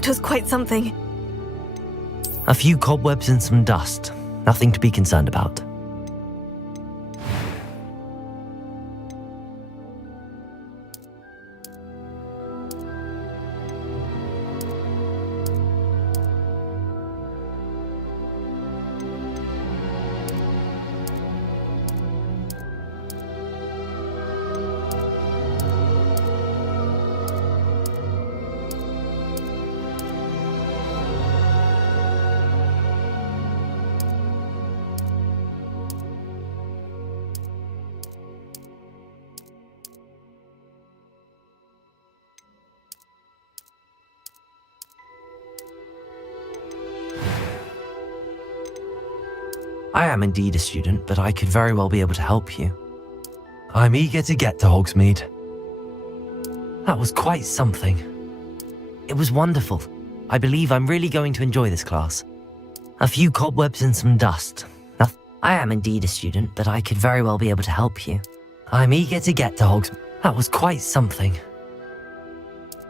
That was quite something. A few cobwebs and some dust. Nothing to be concerned about. I am indeed a student, but I could very well be able to help you. I'm eager to get to Hogsmeade. That was quite something. It was wonderful. I believe I'm really going to enjoy this class. A few cobwebs and some dust. I am indeed a student, but I could very well be able to help you. I'm eager to get to Hogsmeade. That was quite something.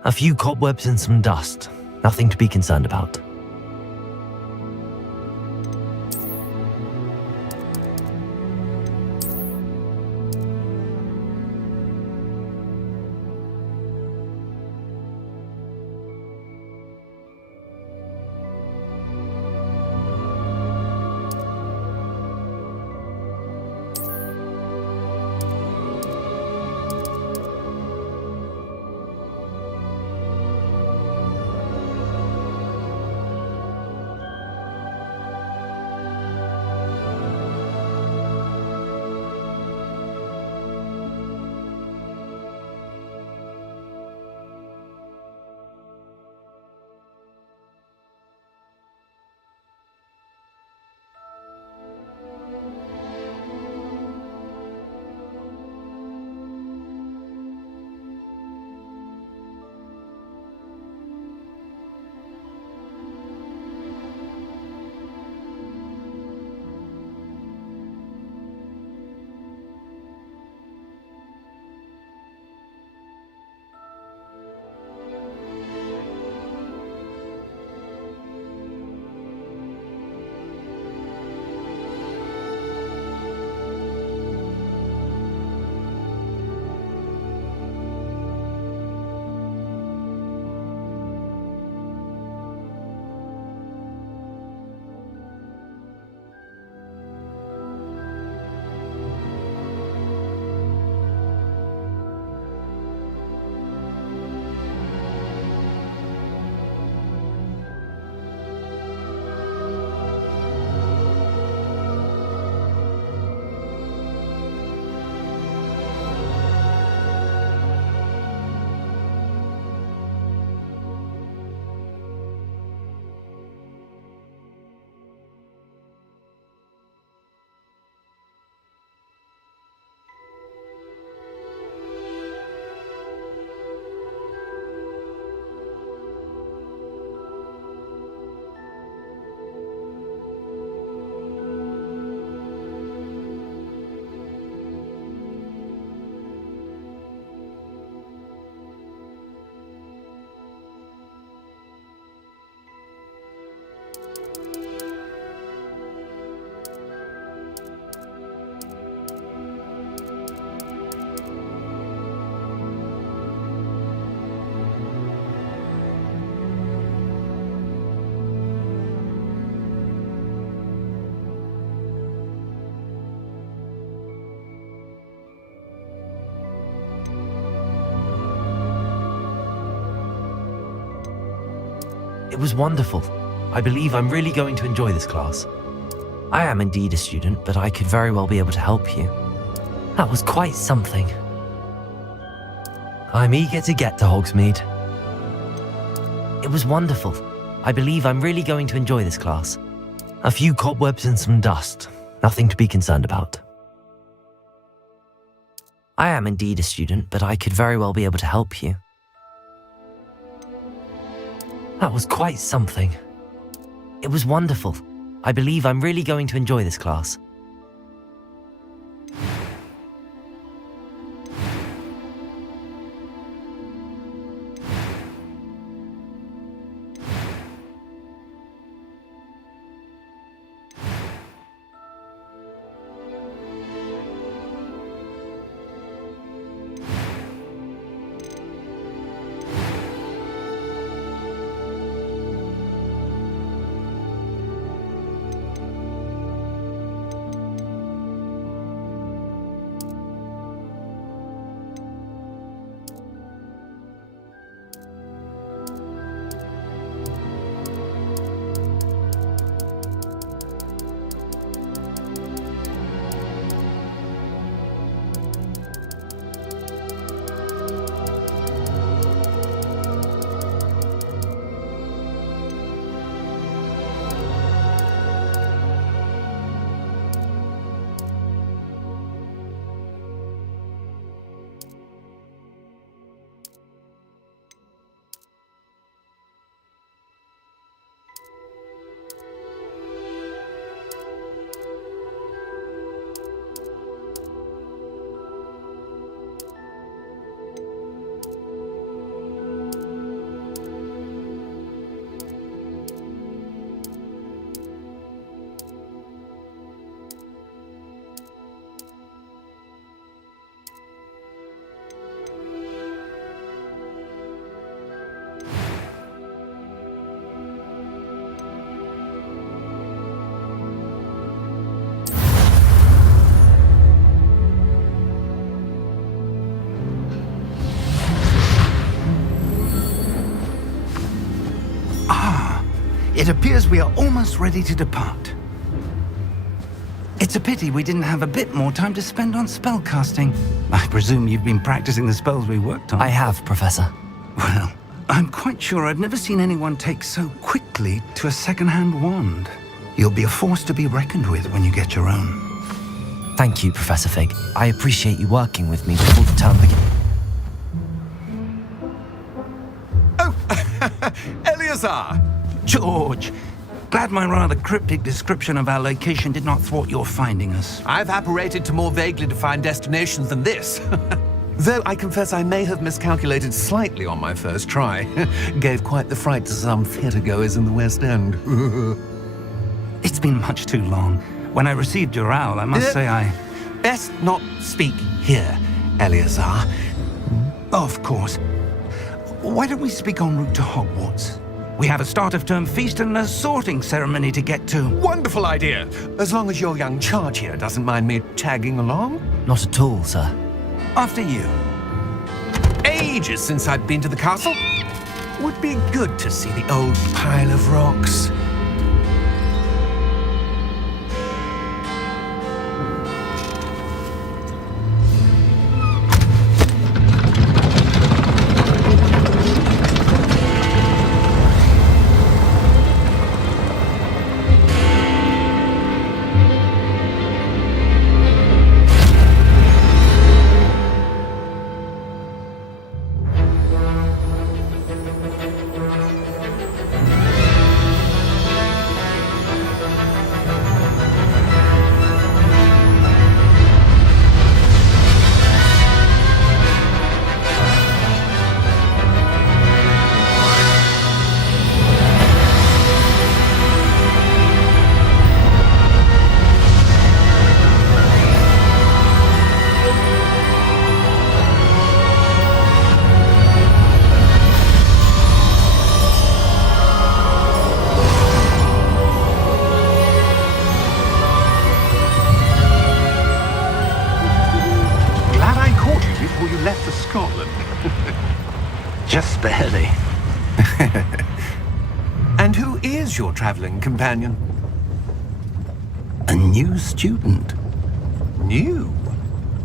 A few cobwebs and some dust. Nothing to be concerned about. It was wonderful. I believe I'm really going to enjoy this class. I am indeed a student, but I could very well be able to help you. That was quite something. I'm eager to get to Hogsmeade. It was wonderful. I believe I'm really going to enjoy this class. A few cobwebs and some dust. Nothing to be concerned about. I am indeed a student, but I could very well be able to help you. That was quite something. It was wonderful. I believe I'm really going to enjoy this class. It appears we are almost ready to depart. It's a pity we didn't have a bit more time to spend on spellcasting. I presume you've been practicing the spells we worked on. I have, Professor. Well, I'm quite sure I've never seen anyone take so quickly to a second-hand wand. You'll be a force to be reckoned with when you get your own. Thank you, Professor Fig. I appreciate you working with me before the term begins. Oh, Eleazar! George, glad my rather cryptic description of our location did not thwart your finding us. I've apparated to more vaguely defined destinations than this. Though I confess I may have miscalculated slightly on my first try. Gave quite the fright to some theatregoers in the West End. It's been much too long. When I received your owl, I must say I... Best not speak here, Eleazar. Of course. Why don't we speak en route to Hogwarts? We have a start-of-term feast and a sorting ceremony to get to. Wonderful idea! As long as your young charge here doesn't mind me tagging along. Not at all, sir. After you. Ages since I'd been to the castle. Would be good to see the old pile of rocks. Just barely. And who is your traveling companion? A new student. New?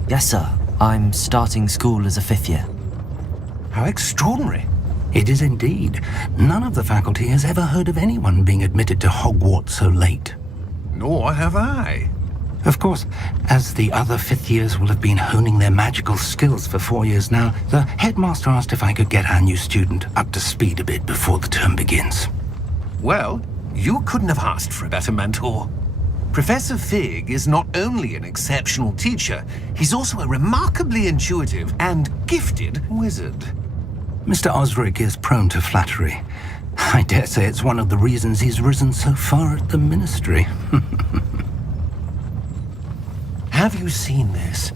Yes, sir. I'm starting school as a 5th year. How extraordinary. It is indeed. None of the faculty has ever heard of anyone being admitted to Hogwarts so late. Nor have I. Of course, as the other 5th years will have been honing their magical skills for 4 years now, the headmaster asked if I could get our new student up to speed a bit before the term begins. Well, you couldn't have asked for a better mentor. Professor Fig is not only an exceptional teacher, he's also a remarkably intuitive and gifted wizard. Mr. Osric is prone to flattery. I dare say it's one of the reasons he's risen so far at the ministry. Have you seen this?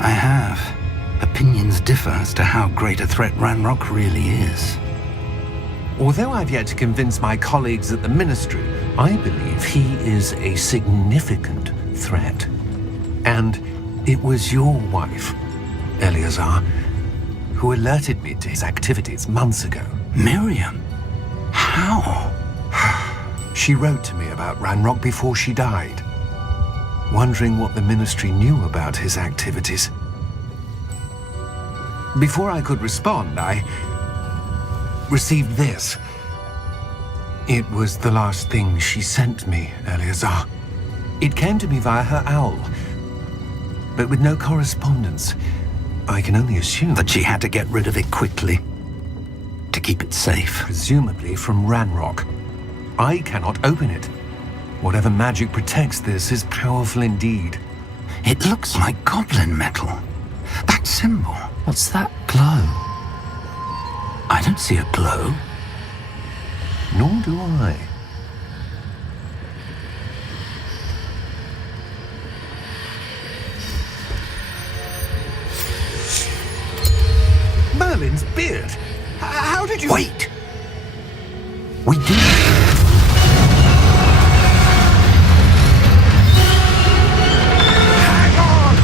I have. Opinions differ as to how great a threat Ranrock really is. Although I've yet to convince my colleagues at the Ministry, I believe he is a significant threat. And it was your wife, Eleazar, who alerted me to his activities months ago. Miriam? How? She wrote to me about Ranrock before she died, wondering what the Ministry knew about his activities. Before I could respond, I received this. It was the last thing she sent me, Eleazar. It came to me via her owl, but with no correspondence. I can only assume That she had to get rid of it quickly, to keep it safe. presumably from Ranrock. I cannot open it. Whatever magic protects this is powerful indeed. It looks like goblin metal. That symbol. What's that glow? I don't see a glow. Nor do I. Merlin's beard. How did you... Wait! We do. Hang on!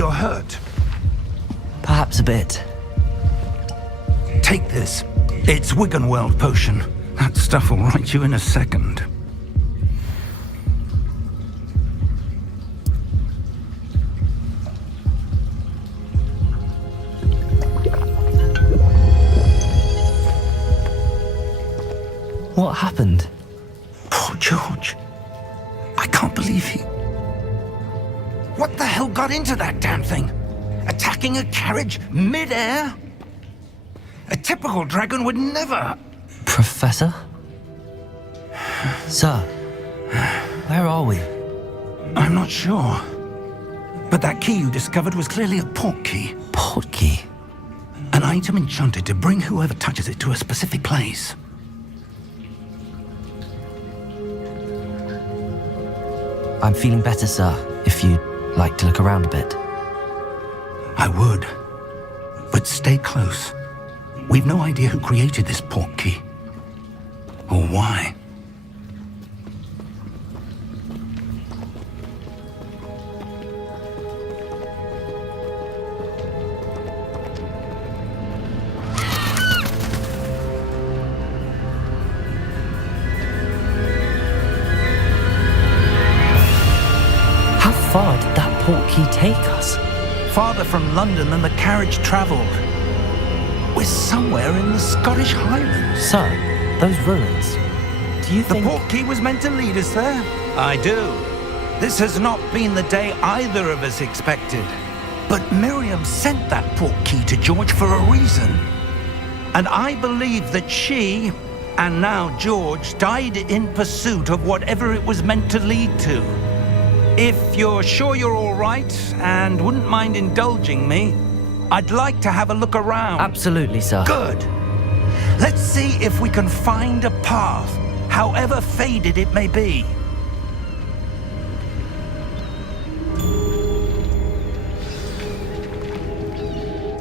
You're hurt. Perhaps a bit. Take this. It's Wiggenweld potion. That stuff will right you in a second. What happened? Poor George. I can't believe he... What the hell got into that damn thing? Attacking a carriage mid-air? A typical dragon would never... Professor? Sir, where are we? I'm not sure. But that key you discovered was clearly a port key. Port key? An item enchanted to bring whoever touches it to a specific place. I'm feeling better, sir, if you'd like to look around a bit. I would. But stay close. We've no idea who created this port key. Or why. How far did that port key take us? Farther from London than the carriage travelled. We're somewhere in the Scottish Highlands. Sir, those ruins. Do you The think... port key was meant to lead us there? I do. This has not been the day either of us expected. But Miriam sent that port key to George for a reason. And I believe that she, and now George, died in pursuit of whatever it was meant to lead to. If you're sure you're all right and wouldn't mind indulging me, I'd like to have a look around. Absolutely, sir. Good. Let's see if we can find a path, however faded it may be.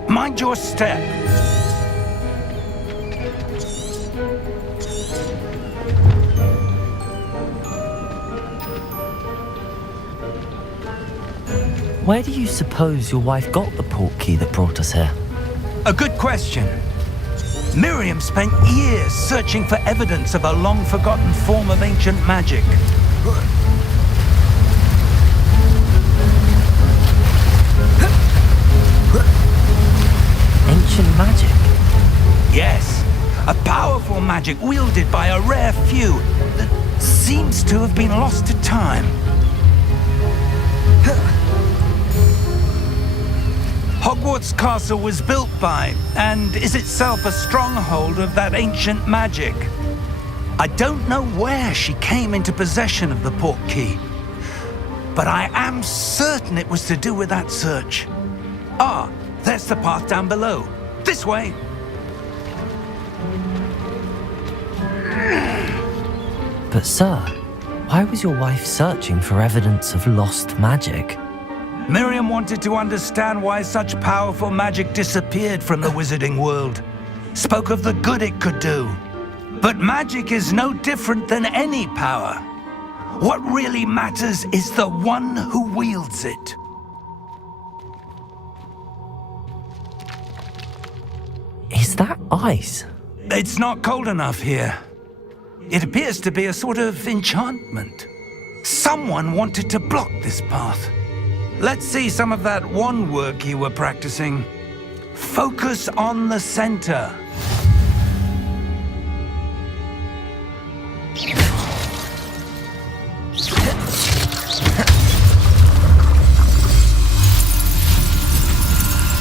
Mind your step. Where do you suppose your wife got the port key that brought us here? A good question. Miriam spent years searching for evidence of a long-forgotten form of ancient magic. Ancient magic? Yes, a powerful magic wielded by a rare few that seems to have been lost to time. Hogwarts Castle was built by, and is itself a stronghold of that ancient magic. I don't know where she came into possession of the port key, but I am certain it was to do with that search. Ah, there's the path down below. This way. But sir, why was your wife searching for evidence of lost magic? Miriam wanted to understand why such powerful magic disappeared from the wizarding world. Spoke of the good it could do. But magic is no different than any power. What really matters is the one who wields it. Is that ice? It's not cold enough here. It appears to be a sort of enchantment. Someone wanted to block this path. Let's see some of that wand work you were practicing. Focus on the center.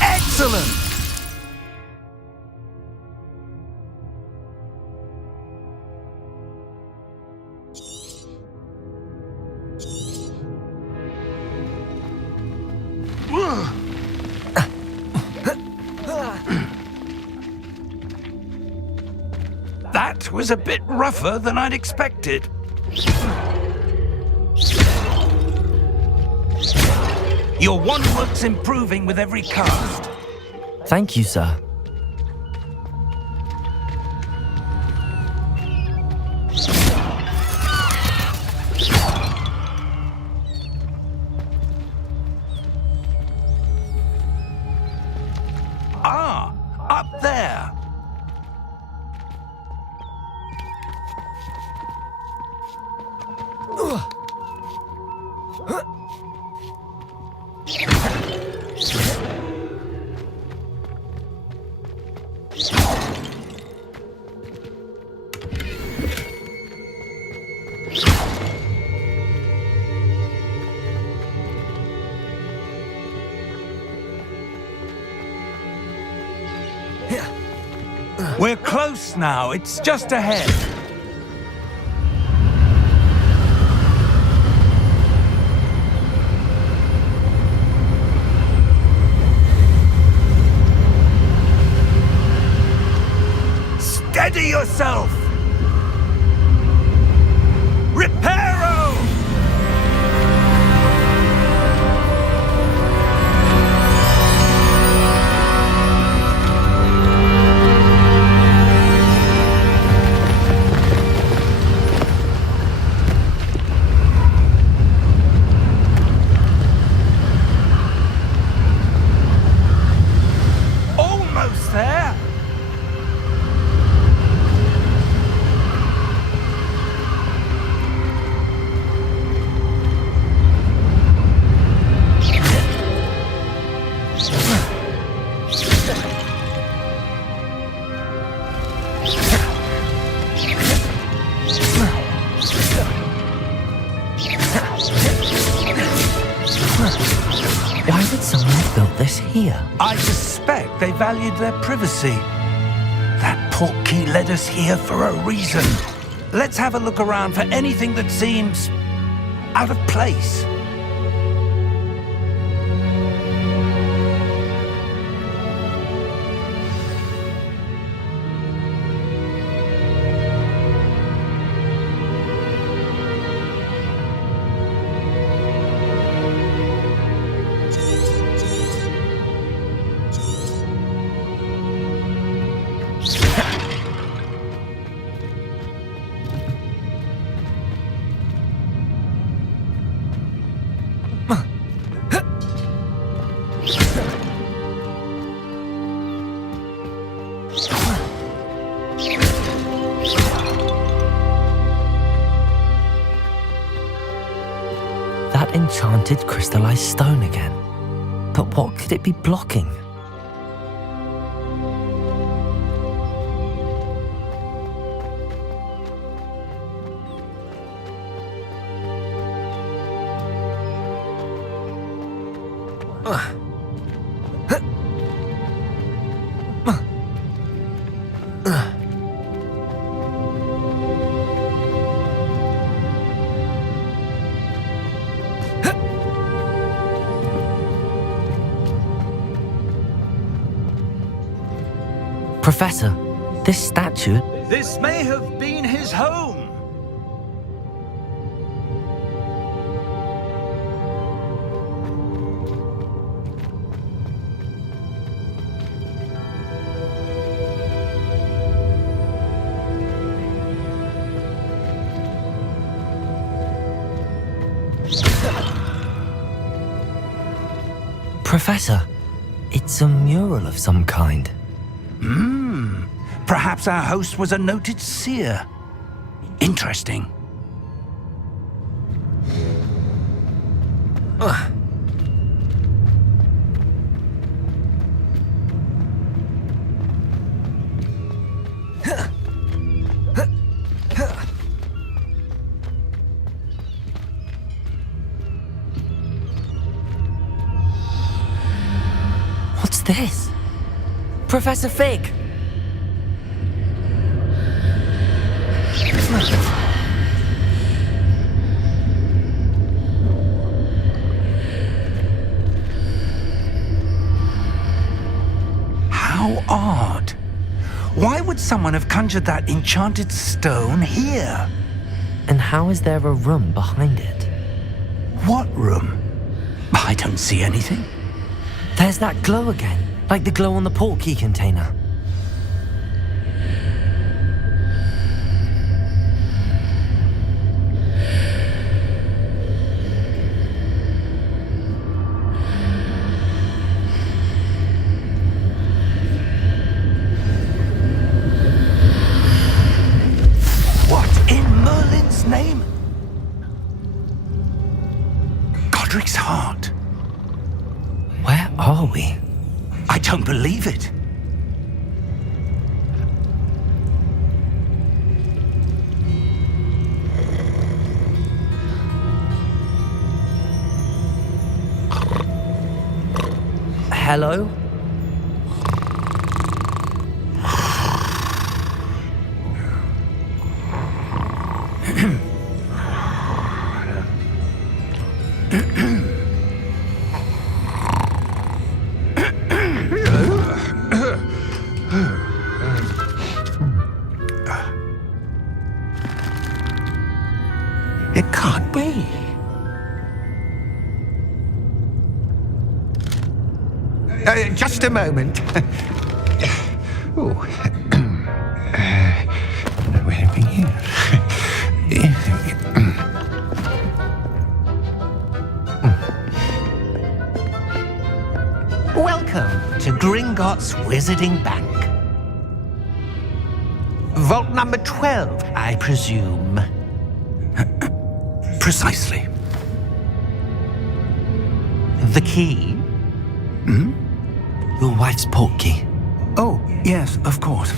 Excellent! That was a bit rougher than I'd expected. Your wand work's improving with every cast. Thank you, sir. We're close now. It's just ahead. Steady yourself! Reparo! Almost there! Why would someone have built this here? I suspect they valued their privacy. That portkey led us here for a reason. Let's have a look around for anything that seems out of place. That enchanted crystallized stone again. But what could it be blocking? Professor, this statue... This may have been his home. Professor, it's a mural of some kind. Perhaps our host was a noted seer. Interesting. What's this? Professor Fig! How odd. Why would someone have conjured that enchanted stone here? And how is there a room behind it? What room? I don't see anything. There's that glow again, like the glow on the portkey container. What in Merlin's name? Godric's heart. Where are we? I don't believe it. Hello? It can't be. Just a moment. Oh. Where are we here? Welcome to Gringotts Wizarding Bank. Vault number 12, I presume. Precisely. The key? Your wife's portkey. Oh, yes, of course.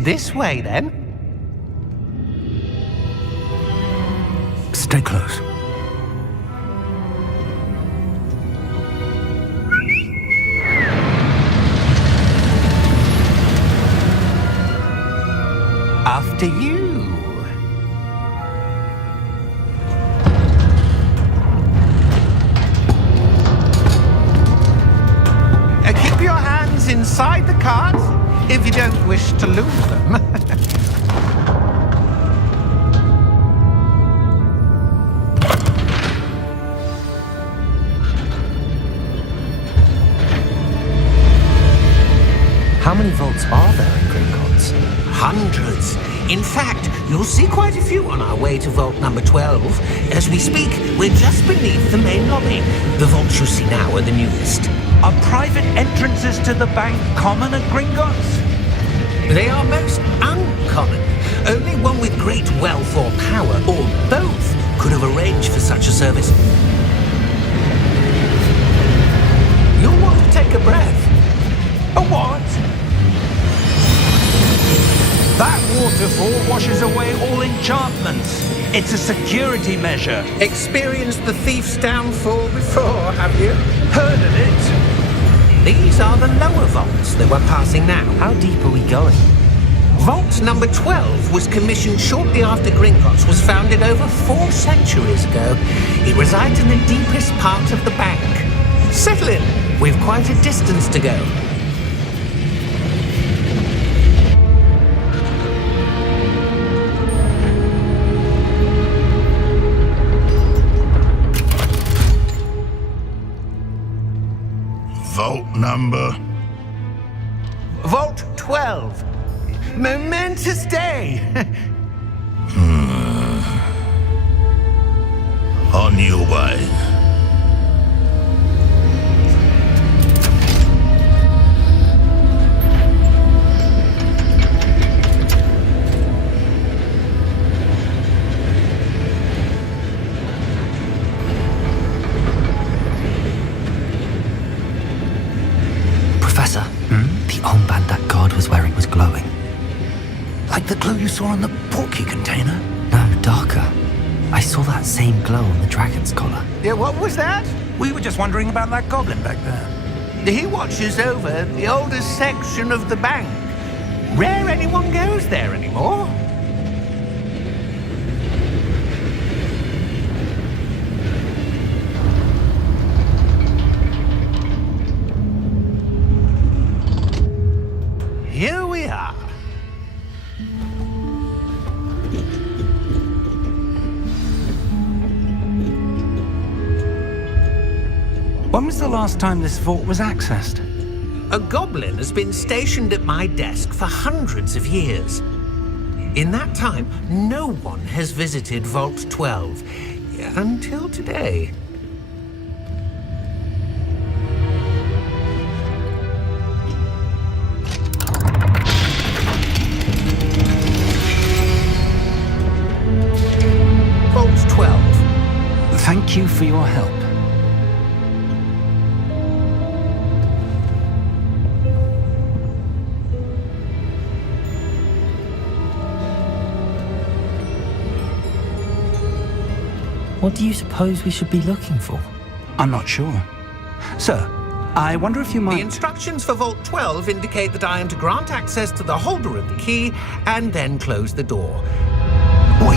This way, then. Stay close. After you. Keep your hands inside the cart if you don't wish to lose them. How many vaults are there in Gringotts? Hundreds. In fact, you'll see quite a few on our way to vault number 12. As we speak, we're just beneath the main lobby. The vaults you see now are the newest. Are private entrances to the bank common at Gringotts? They are most uncommon. Only one with great wealth or power, or both, could have arranged for such a service. You'll want to take a breath. A what? That waterfall washes away all enchantments. It's a security measure. Experienced the thief's downfall before, have you? Heard of it? These are the lower vaults that we're passing now. How deep are we going? Vault number 12 was commissioned shortly after Gringotts was founded over 4 centuries ago. It resides in the deepest part of the bank. Settle in. We've quite a distance to go. Vault number? Vault 12. Momentous day. On your way. Professor, the armband that guard was wearing was glowing. Like the glow you saw on the portkey container? No, darker. I saw that same glow on the dragon's collar. Yeah, what was that? We were just wondering about that goblin back there. He watches over the oldest section of the bank. Rare anyone goes there anymore. Here we are. When was the last time this vault was accessed? A goblin has been stationed at my desk for hundreds of years. In that time, no one has visited Vault 12 until today. Vault 12. Thank you for your help. What do you suppose we should be looking for? I'm not sure. Sir, I wonder if you The might... instructions for Vault 12 indicate that I am to grant access to the holder of the key and then close the door. Wait.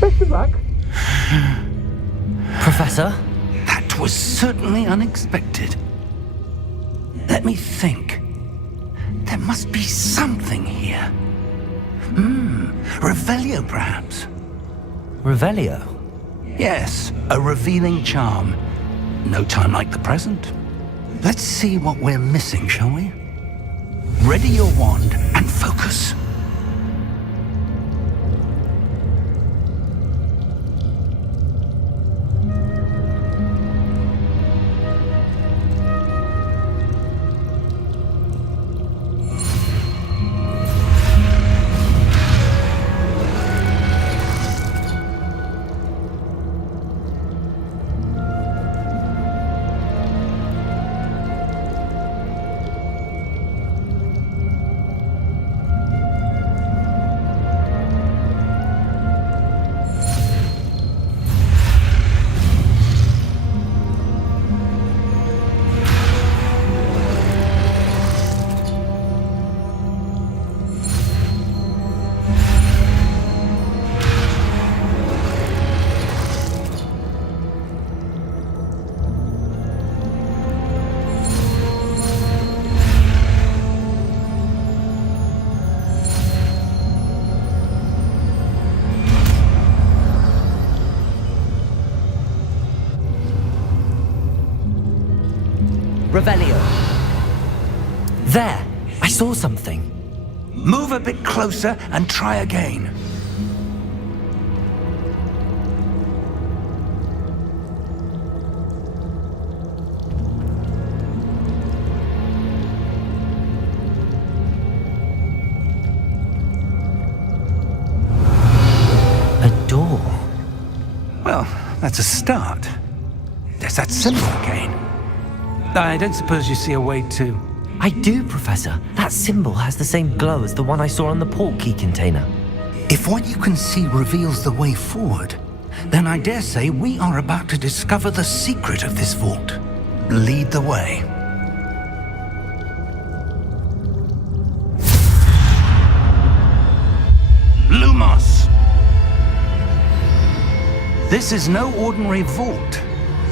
Best of luck. Professor? That was certainly unexpected. Let me think. There must be something here. Revelio, perhaps. Revelio? Yes, a revealing charm. No time like the present. Let's see what we're missing, shall we? Ready your wand and focus. Revelio. There! I saw something. Move a bit closer and try again. A door. Well, that's a start. There's that symbol again. I don't suppose you see a way to... I do, Professor. That symbol has the same glow as the one I saw on the port key container. If what you can see reveals the way forward, then I dare say we are about to discover the secret of this vault. Lead the way. Lumos! This is no ordinary vault.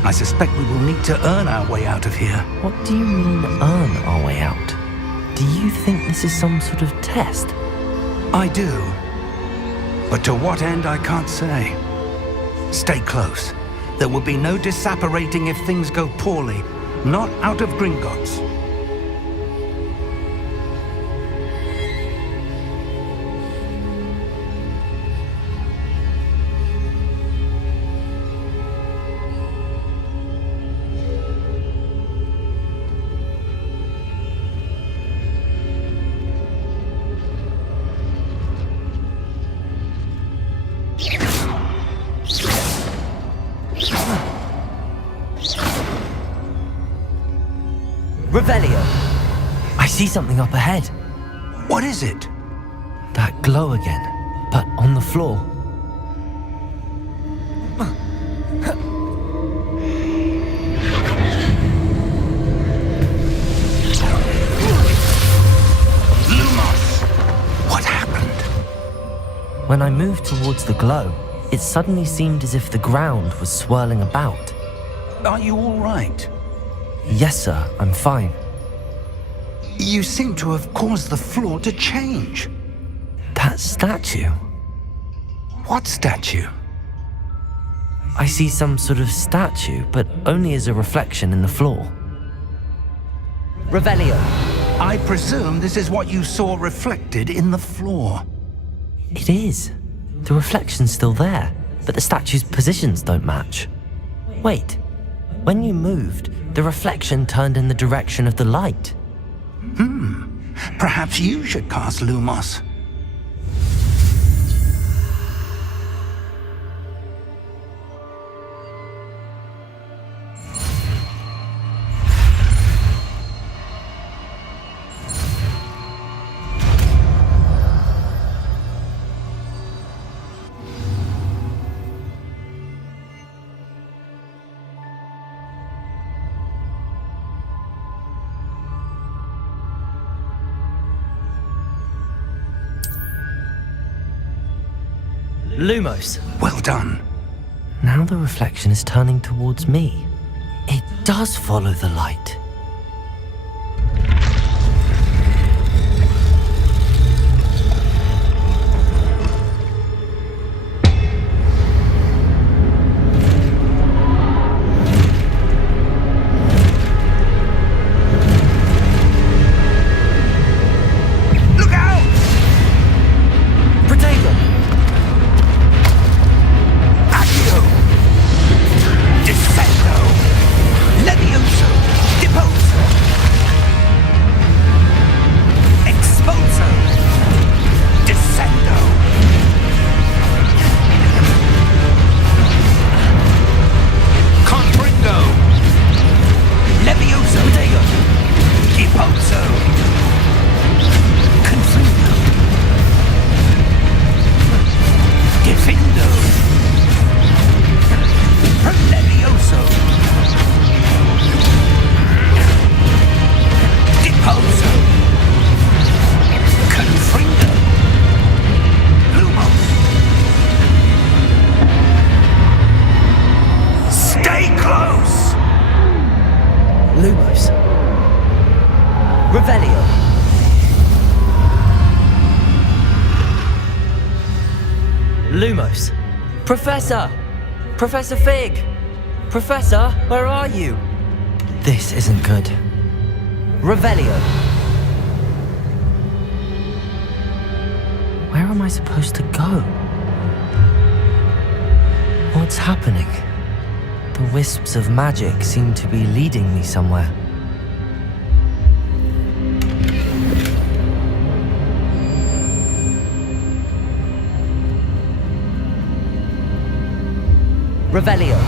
I suspect we will need to earn our way out of here. What do you mean, earn our way out? Do you think this is some sort of test? I do. But to what end, I can't say. Stay close. There will be no disapparating if things go poorly. Not out of Gringotts. Revelio! I see something up ahead. What is it? That glow again, but on the floor. Lumos! What happened? When I moved towards the glow, it suddenly seemed as if the ground was swirling about. Are you all right? Yes, sir, I'm fine. You seem to have caused the floor to change. That statue? What statue? I see some sort of statue, but only as a reflection in the floor. Revelio! I presume this is what you saw reflected in the floor. It is. The reflection's still there, but the statue's positions don't match. Wait, when you moved, the reflection turned in the direction of the light. Perhaps you should cast Lumos. Lumos. Well done. Now the reflection is turning towards me. It does follow the light. Look out! Protego! Accio! Descendo! Levioso! Deposo! Exposo! Descendo! Confringo! Levioso! Protego! Deposo! Confringo! Defendo! Levioso! Deposo! Confringo! Lumos! Stay close! Lumos. Revelio. Lumos. Professor! Professor Fig! Professor, where are you? This isn't good. Revelio. Where am I supposed to go? What's happening? The wisps of magic seem to be leading me somewhere. Revelio.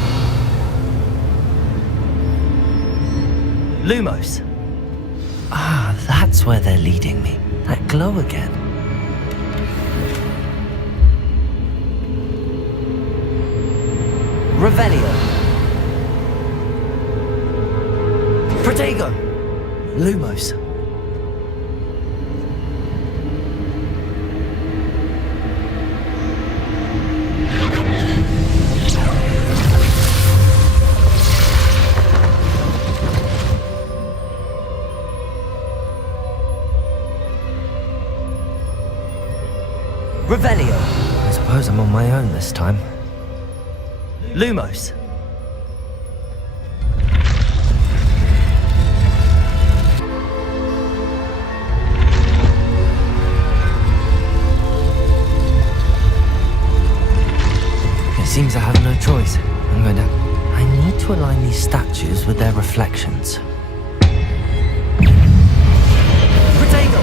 Lumos. Ah, that's where they're leading me. That glow again. Revelio. Protego. Lumos. Revelio. I suppose I'm on my own this time. Lumos. It seems I have no choice. I need to align these statues with their reflections. Protego!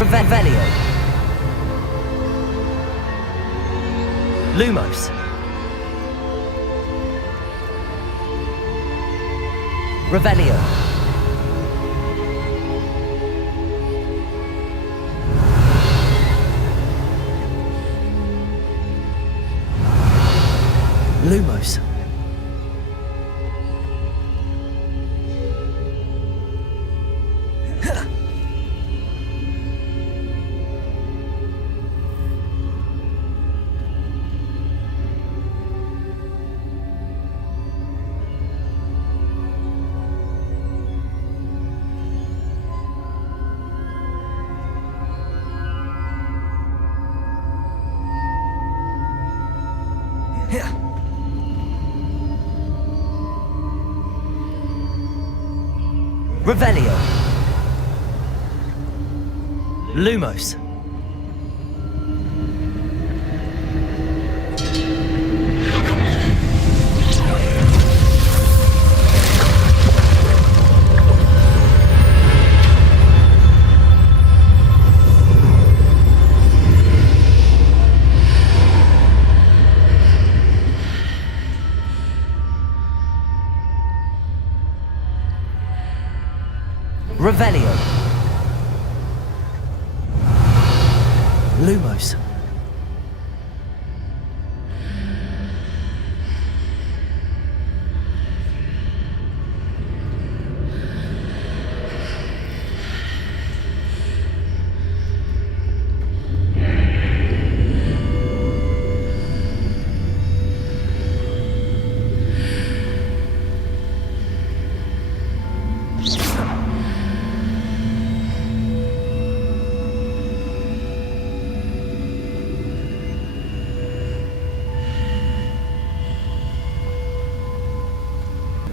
Revelio. Lumos. Revelio. Lumos. Revelio. Lumos. Revelio. Lumos.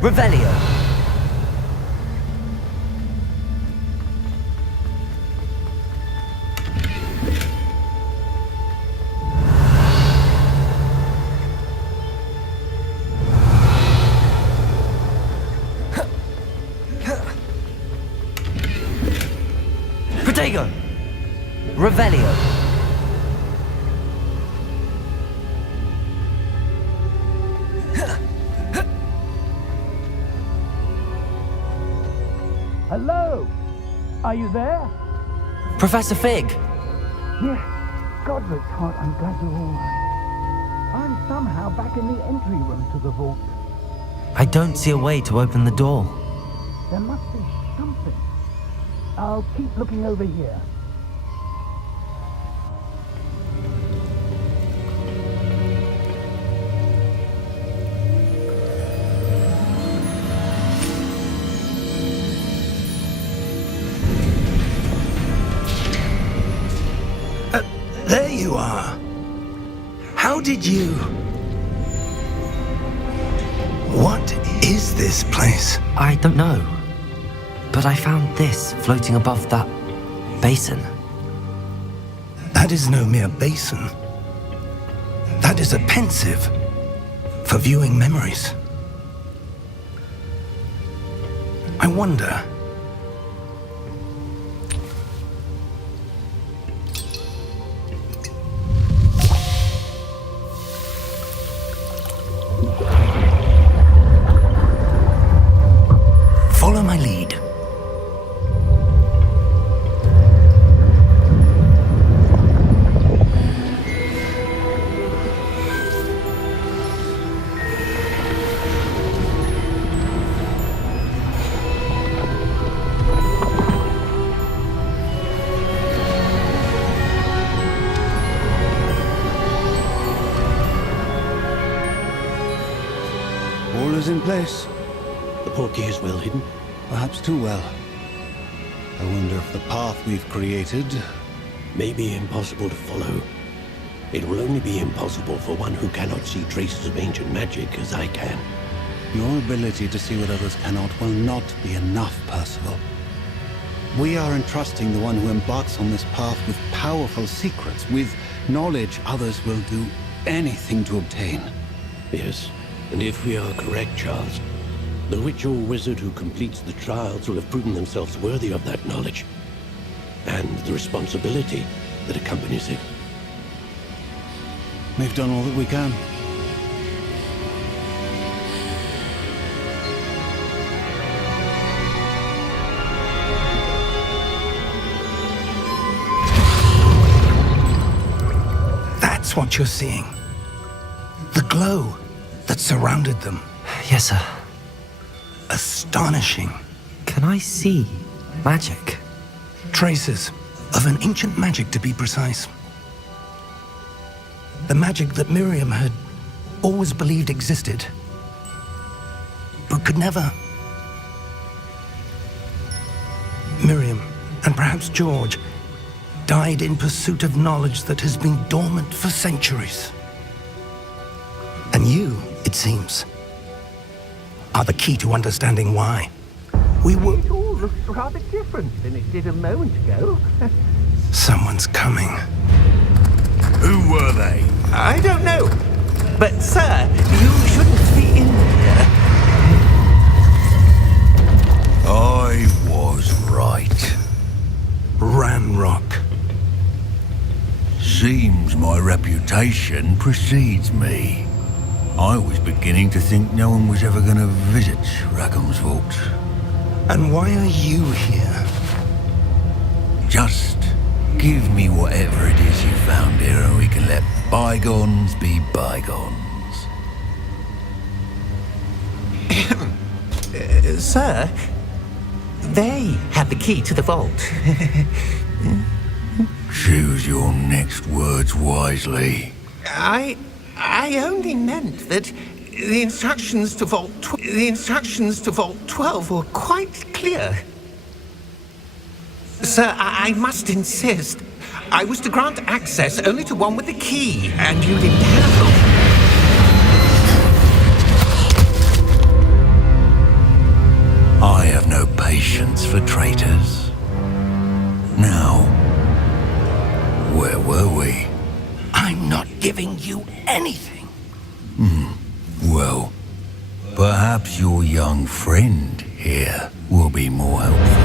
Revelio. Protego. Revelio. Hello? Are you there? Professor Fig. Yes. Godric's heart, I'm glad you're all right. I'm somehow back in the entry room to the vault. I don't see a way to open the door. There must be something. I'll keep looking over here. There you are. How did you... What is this place? I don't know. But I found this floating above that basin. That is no mere basin. That is a pensive for viewing memories. I wonder... Follow my lead. All is in place. The portkey is well hidden. Perhaps too well. I wonder if the path we've created... May be impossible to follow. It will only be impossible for one who cannot see traces of ancient magic as I can. Your ability to see what others cannot will not be enough, Percival. We are entrusting the one who embarks on this path with powerful secrets, with knowledge others will do anything to obtain. Yes, and if we are correct, Charles, the witch or wizard who completes the trials will have proven themselves worthy of that knowledge, and the responsibility that accompanies it. We've done all that we can. That's what you're seeing. The glow that surrounded them. Yes, sir. Astonishing. Can I see magic? Traces of an ancient magic, to be precise. The magic that Miriam had always believed existed, but could never. Miriam, and perhaps George, died in pursuit of knowledge that has been dormant for centuries. And you, it seems, are the key to understanding why. We were... It all looks rather different than it did a moment ago. Someone's coming. Who were they? I don't know. But, sir, you shouldn't be in here. I was right. Ranrock. Seems my reputation precedes me. I was beginning to think no one was ever going to visit Rackham's vault. And why are you here? Just give me whatever it is you found here and we can let bygones be bygones. Sir, they had the key to the vault. Choose your next words wisely. I only meant that the instructions to Vault 12 were quite clear. Sir, I must insist. I was to grant access only to one with the key, and you didn't have them. I have no patience for traitors. Now, where were we? I'm not giving you anything. Well, perhaps your young friend here will be more helpful.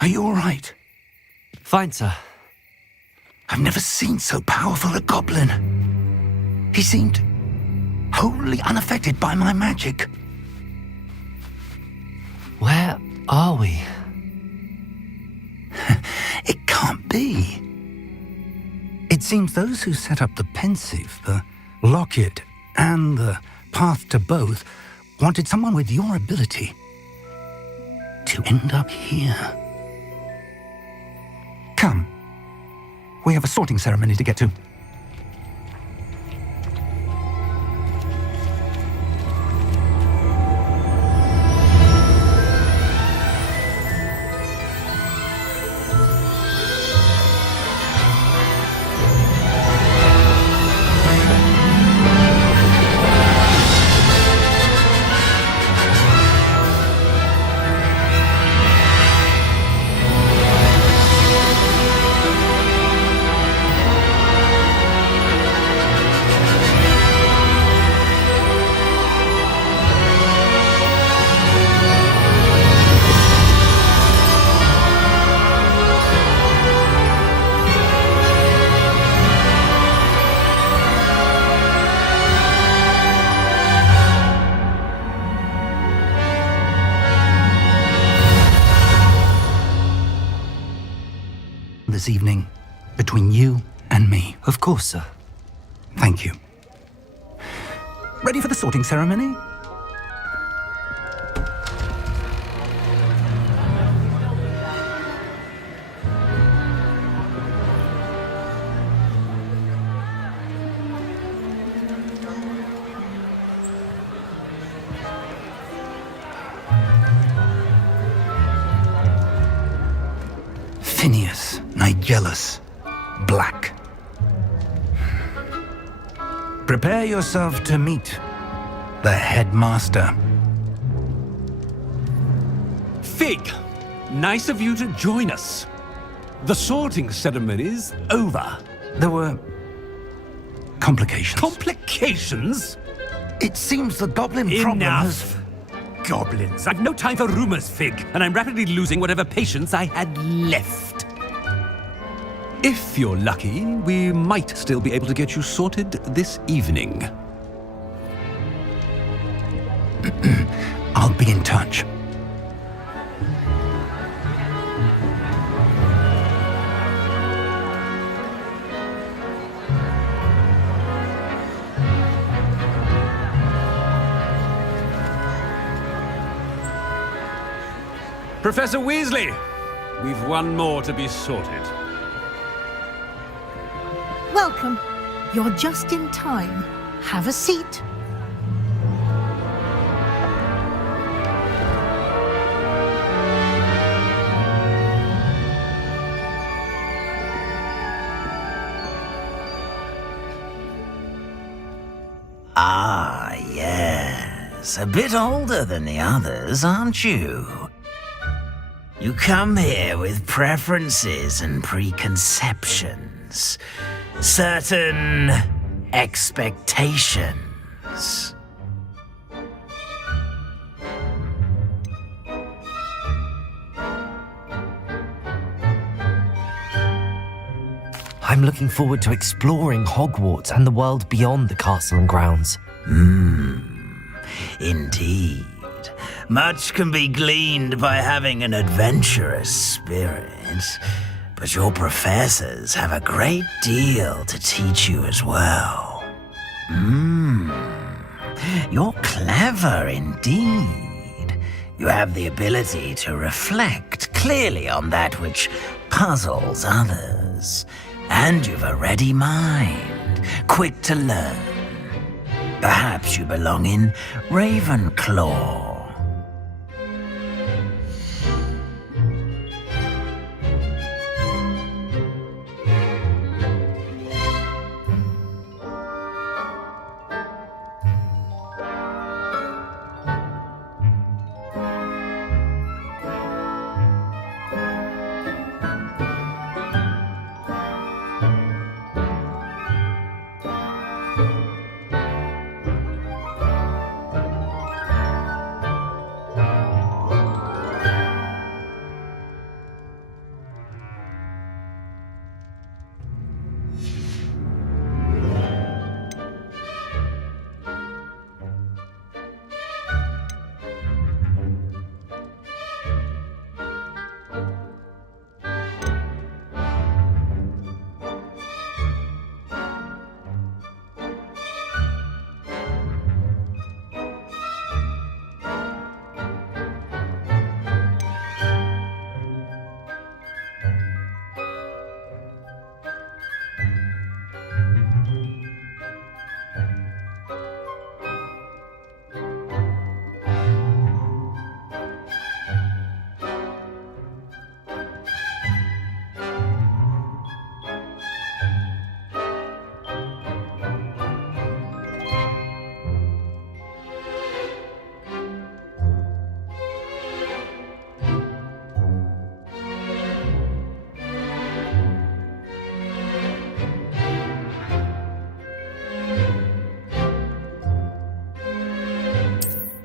Are you all right? Fine, sir. I've never seen so powerful a goblin. He seemed wholly unaffected by my magic. Where are we? It can't be. It seems those who set up the pensive, the locket, and the path to both wanted someone with your ability to end up here. Come. We have a sorting ceremony to get to. This evening, between you and me. Of course, sir. Thank you. Ready for the sorting ceremony? Phineas, Nigellus, Black. Prepare yourself to meet the headmaster. Fig, nice of you to join us. The sorting ceremony's over. There were complications. Complications? It seems the goblin problem has... Enough. Goblins. I've no time for rumors, Fig, and I'm rapidly losing whatever patience I had left. If you're lucky, we might still be able to get you sorted this evening. I'll be in touch. Professor Weasley, we've one more to be sorted. Welcome. You're just in time. Have a seat. Ah, yes. A bit older than the others, aren't you? You come here with preferences and preconceptions. Certain expectations. I'm looking forward to exploring Hogwarts and the world beyond the castle and grounds. Indeed. Much can be gleaned by having an adventurous spirit, but your professors have a great deal to teach you as well. You're clever indeed. You have the ability to reflect clearly on that which puzzles others. And you've a ready mind, quick to learn. Perhaps you belong in Ravenclaw.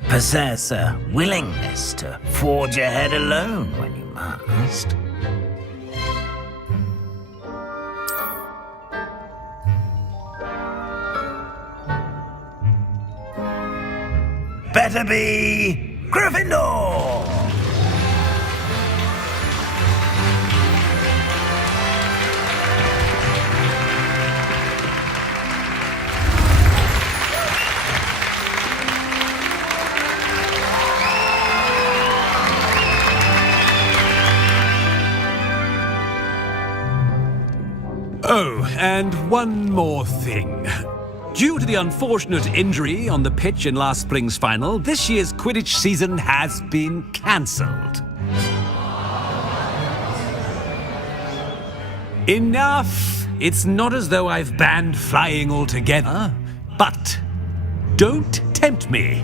Possess a willingness to forge ahead alone when you must. Better be Gryffindor! Oh, and one more thing. Due to the unfortunate injury on the pitch in last spring's final, this year's Quidditch season has been cancelled. Enough! It's not as though I've banned flying altogether, but don't tempt me.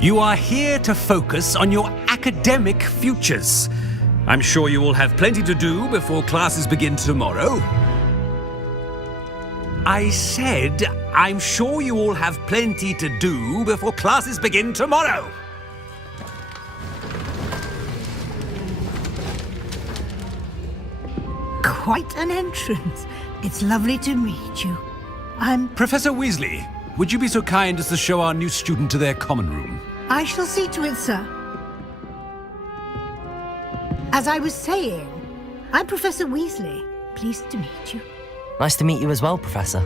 You are here to focus on your academic futures. I'm sure you will have plenty to do before classes begin tomorrow. I said, I'm sure you all have plenty to do before classes begin tomorrow. Quite an entrance. It's lovely to meet you. I'm... Professor Weasley, would you be so kind as to show our new student to their common room? I shall see to it, sir. As I was saying, I'm Professor Weasley. Pleased to meet you. Nice to meet you as well, Professor.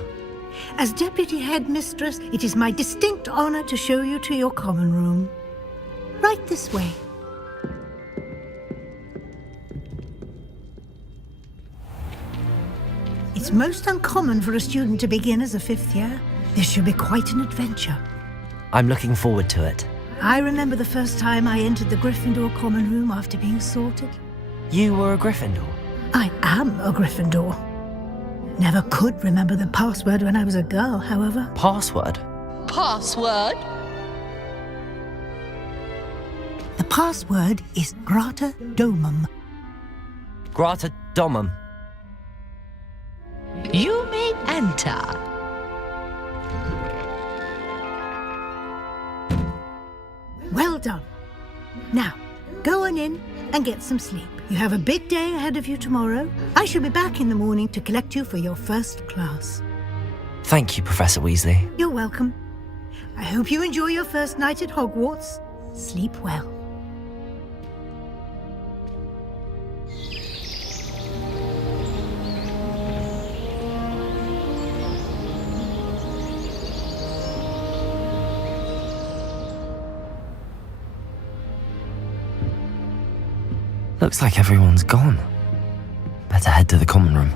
As Deputy Headmistress, it is my distinct honor to show you to your common room. Right this way. It's most uncommon for a student to begin as a 5th year. This should be quite an adventure. I'm looking forward to it. I remember the first time I entered the Gryffindor common room after being sorted. You were a Gryffindor? I am a Gryffindor. Never could remember the password when I was a girl, however. Password? Password? The password is Grata Domum. Grata Domum. You may enter. Well done. Now, go on in and get some sleep. You have a big day ahead of you tomorrow. I shall be back in the morning to collect you for your first class. Thank you, Professor Weasley. You're welcome. I hope you enjoy your first night at Hogwarts. Sleep well. Looks like everyone's gone. Better head to the common room.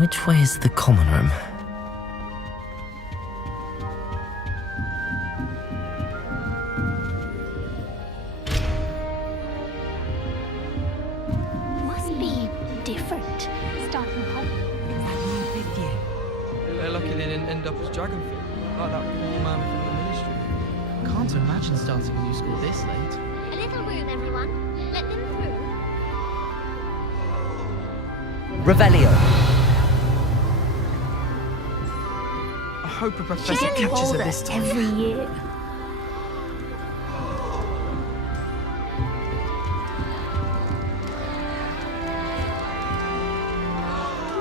Which way is the common room? Must be different. Starting home. They're lucky they didn't end up as Dragonfit, like that poor man from the Ministry. Can't imagine starting a new school this late. A little room, everyone. Let them through. Revelio. I hope a professor catches her this time. Every year.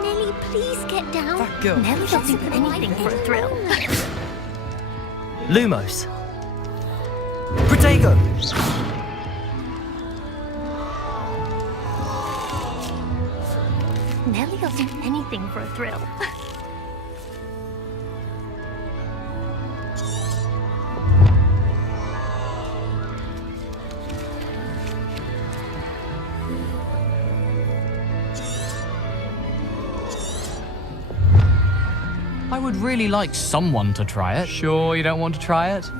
Nelly, please get down. That girl. Nelly doesn't do anything for a thrill. Lumos. Protego. Nelly doesn't do anything for a thrill. I would really like someone to try it. Sure you don't want to try it?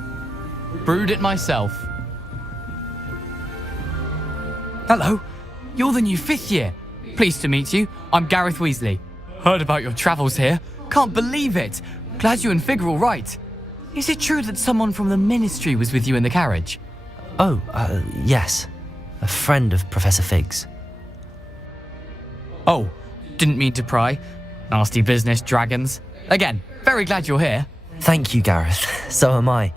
Brewed it myself. Hello, you're the new 5th year. Pleased to meet you. I'm Gareth Weasley. Heard about your travels here. Can't believe it. Glad you and Fig are all right. Is it true that someone from the Ministry was with you in the carriage? Oh, yes. A friend of Professor Fig's. Oh, didn't mean to pry. Nasty business, dragons. Again, very glad you're here. Thank you, Gareth. So am I.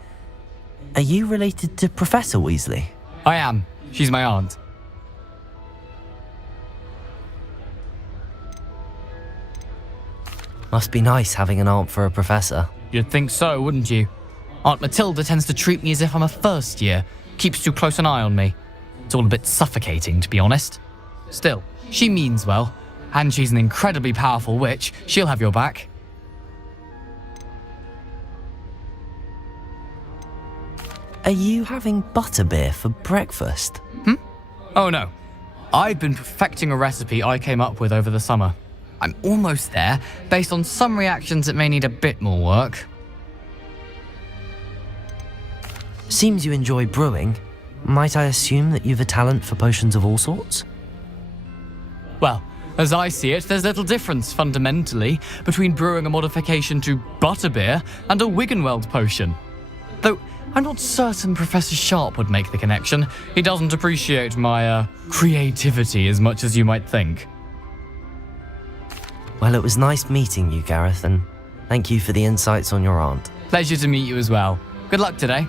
Are you related to Professor Weasley? I am. She's my aunt. Must be nice having an aunt for a professor. You'd think so, wouldn't you? Aunt Matilda tends to treat me as if I'm a first year. Keeps too close an eye on me. It's all a bit suffocating, to be honest. Still, she means well. And she's an incredibly powerful witch. She'll have your back. Are you having butterbeer for breakfast? Oh no. I've been perfecting a recipe I came up with over the summer. I'm almost there. Based on some reactions, it may need a bit more work. Seems you enjoy brewing. Might I assume that you've a talent for potions of all sorts? Well, as I see it, there's little difference, fundamentally, between brewing a modification to butterbeer and a Wiggenweld potion. Though, I'm not certain Professor Sharp would make the connection. He doesn't appreciate my, creativity as much as you might think. Well, it was nice meeting you, Gareth, and thank you for the insights on your aunt. Pleasure to meet you as well. Good luck today.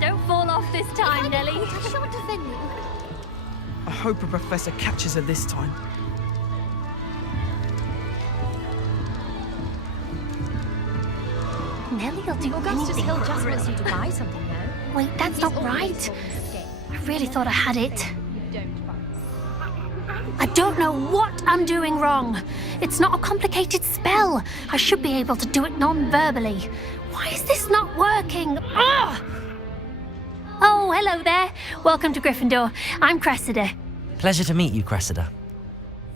Don't fall off this time, Nellie. Short defending. I hope a professor catches her this time. Nellie will do anything Hill for just Harrow. wants you to buy something now. Wait, that's not right. I really thought I had it. I don't know what I'm doing wrong. It's not a complicated spell. I should be able to do it non-verbally. Why is this not working? Ugh! Oh, hello there. Welcome to Gryffindor. I'm Cressida. Pleasure to meet you, Cressida.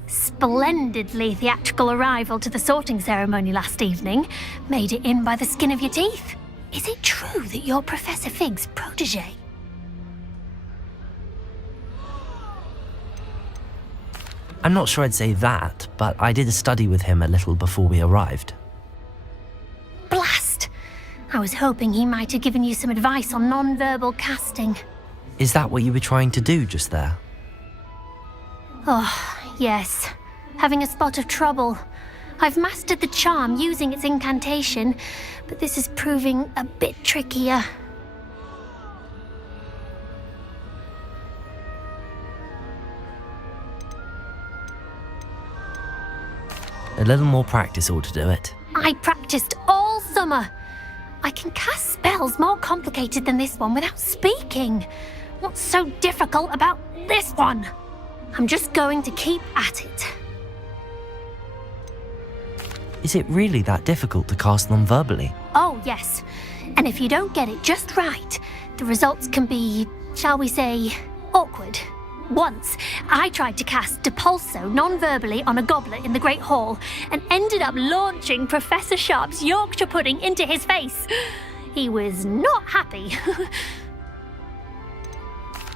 Splendidly theatrical arrival to the sorting ceremony last evening. Made it in by the skin of your teeth. Is it true that you're Professor Fig's protege? I'm not sure I'd say that, but I did a study with him a little before we arrived. Blast! I was hoping he might have given you some advice on non-verbal casting. Is that what you were trying to do just there? Oh, yes. Having a spot of trouble. I've mastered the charm using its incantation, but this is proving a bit trickier. A little more practice ought to do it. I practiced all summer. I can cast spells more complicated than this one without speaking. What's so difficult about this one? I'm just going to keep at it. Is it really that difficult to cast non-verbally? Oh, yes. And if you don't get it just right, the results can be, shall we say, awkward. Once, I tried to cast Depulso non-verbally on a goblet in the Great Hall and ended up launching Professor Sharp's Yorkshire pudding into his face. He was not happy.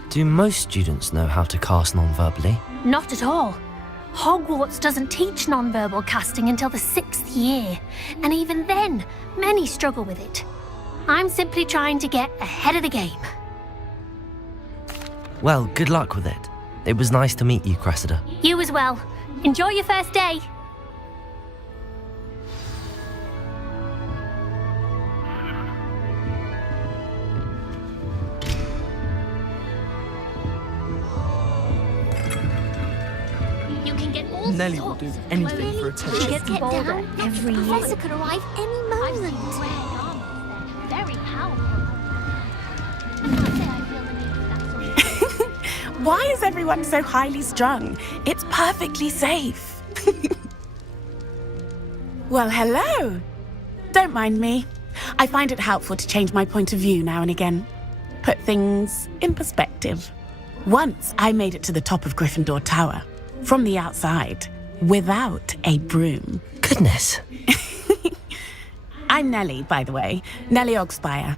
Do most students know how to cast non-verbally? Not at all. Hogwarts doesn't teach non-verbal casting until the 6th year, and even then, many struggle with it. I'm simply trying to get ahead of the game. Well, good luck with it. It was nice to meet you, Cressida. You as well. Enjoy your first day. You can get all Nellie will do anything for attention. It gets bolder every year. Professor could arrive any moment. Very powerful. Why is everyone so highly strung? It's perfectly safe. Well, hello. Don't mind me. I find it helpful to change my point of view now and again. Put things in perspective. Once I made it to the top of Gryffindor Tower, from the outside, without a broom. Goodness. I'm Nellie, by the way. Nellie Ogspire.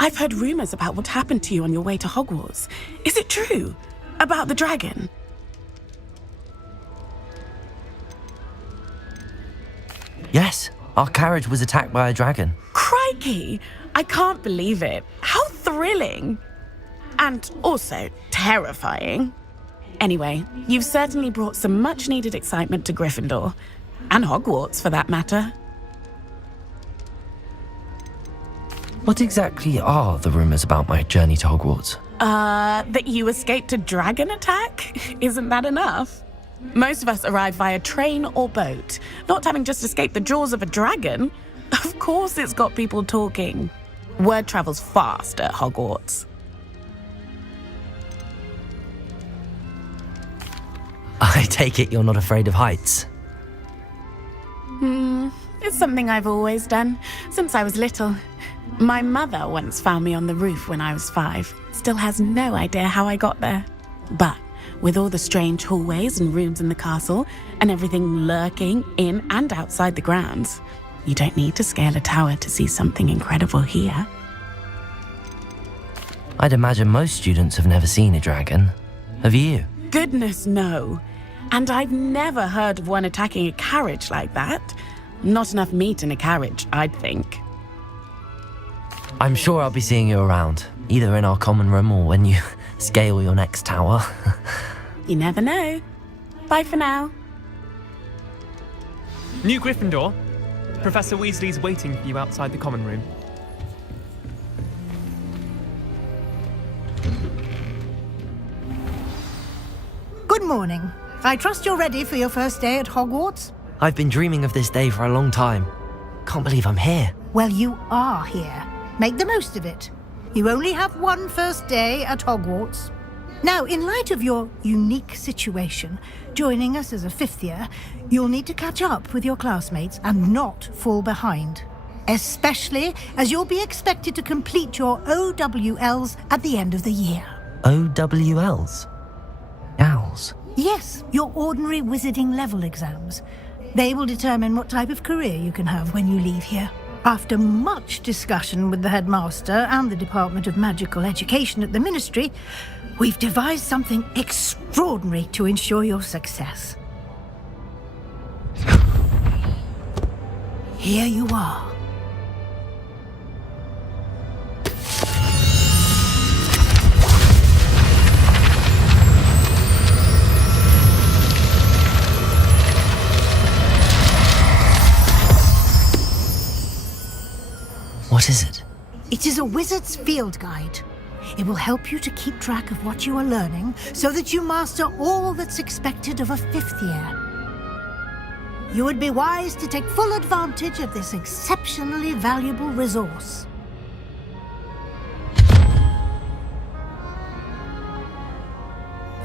I've heard rumors about what happened to you on your way to Hogwarts. Is it true? About the dragon? Yes, our carriage was attacked by a dragon. Crikey! I can't believe it. How thrilling! And also terrifying. Anyway, you've certainly brought some much-needed excitement to Gryffindor. And Hogwarts, for that matter. What exactly are the rumors about my journey to Hogwarts? That you escaped a dragon attack? Isn't that enough? Most of us arrive via train or boat, not having just escaped the jaws of a dragon. Of course it's got people talking. Word travels fast at Hogwarts. I take it you're not afraid of heights. It's something I've always done, since I was little. My mother once found me on the roof when I was 5. Still has no idea how I got there. But with all the strange hallways and rooms in the castle, and everything lurking in and outside the grounds, you don't need to scale a tower to see something incredible here. I'd imagine most students have never seen a dragon. Have you? Goodness, no. And I've never heard of one attacking a carriage like that. Not enough meat in a carriage, I'd think. I'm sure I'll be seeing you around, either in our common room or when you scale your next tower. You never know. Bye for now. New Gryffindor. Professor Weasley's waiting for you outside the common room. Good morning. I trust you're ready for your first day at Hogwarts? I've been dreaming of this day for a long time. Can't believe I'm here. Well, you are here. Make the most of it. You only have one first day at Hogwarts. Now, in light of your unique situation, joining us as a 5th year, you'll need to catch up with your classmates and not fall behind. Especially as you'll be expected to complete your OWLs at the end of the year. OWLs? Owls? Yes, your ordinary wizarding level exams. They will determine what type of career you can have when you leave here. After much discussion with the headmaster and the Department of Magical Education at the Ministry, we've devised something extraordinary to ensure your success. Here you are. What is it? It is a wizard's field guide. It will help you to keep track of what you are learning so that you master all that's expected of a 5th year. You would be wise to take full advantage of this exceptionally valuable resource.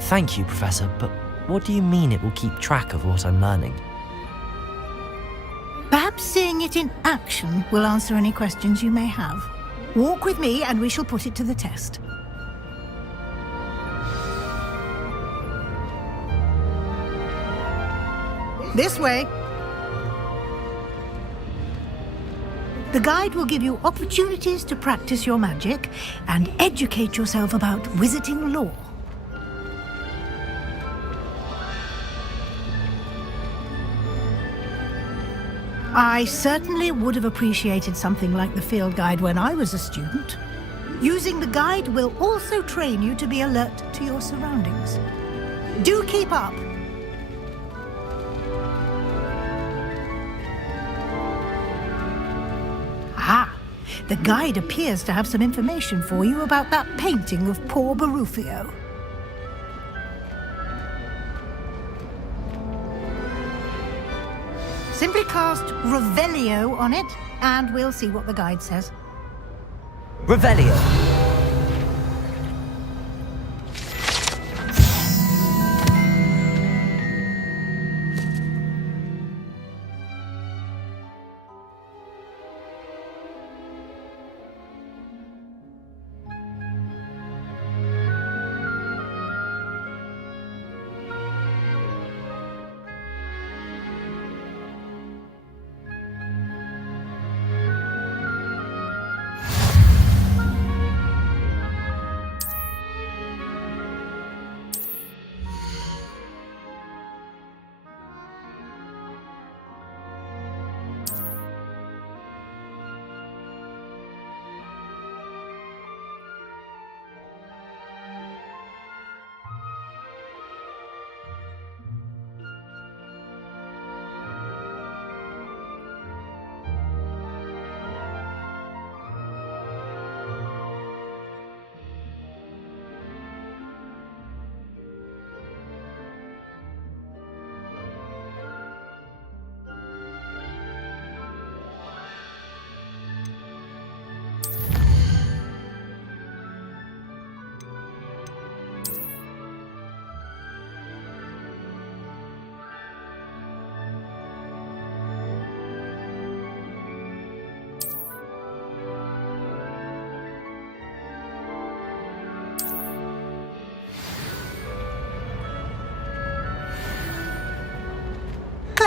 Thank you, Professor, but what do you mean it will keep track of what I'm learning? Perhaps seeing it in action will answer any questions you may have. Walk with me and we shall put it to the test. This way. The guide will give you opportunities to practice your magic and educate yourself about wizarding lore. I certainly would have appreciated something like the field guide when I was a student. Using the guide will also train you to be alert to your surroundings. Do keep up! Ah, the guide appears to have some information for you about that painting of poor Barufio. Simply cast Revelio on it, and we'll see what the guide says. Revelio.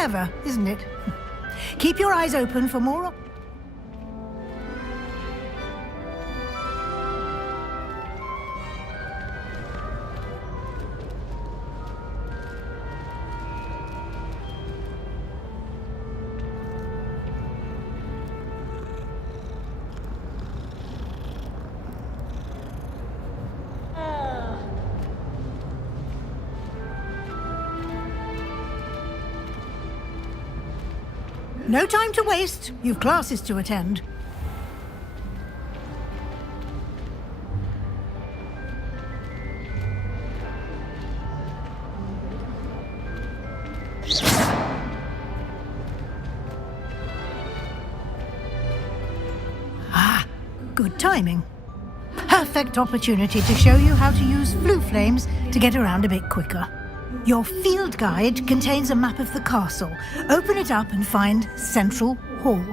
Clever, isn't it? Keep your eyes open for more. No time to waste. You've classes to attend. Ah, good timing. Perfect opportunity to show you how to use flue flames to get around a bit quicker. Your field guide contains a map of the castle. Open it up and find Central Hall.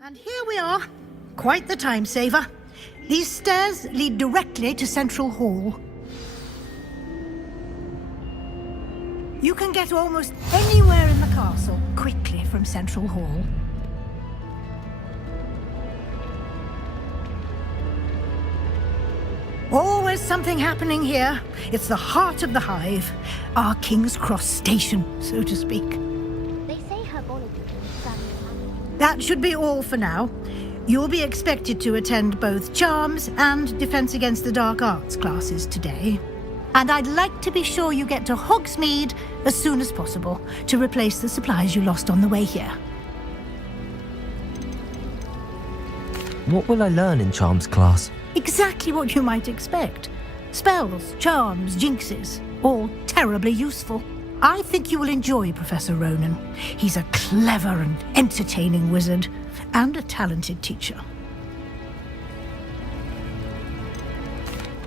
And here we are. Quite the time saver. These stairs lead directly to Central Hall. You can get almost anywhere in the castle quickly from Central Hall. Always something happening here. It's the heart of the hive. Our King's Cross station, so to speak. They say herbology is family. That should be all for now. You'll be expected to attend both Charms and Defense Against the Dark Arts classes today. And I'd like to be sure you get to Hogsmeade as soon as possible to replace the supplies you lost on the way here. What will I learn in Charms class? Exactly what you might expect. Spells, charms, jinxes, all terribly useful. I think you will enjoy Professor Ronan. He's a clever and entertaining wizard, and a talented teacher.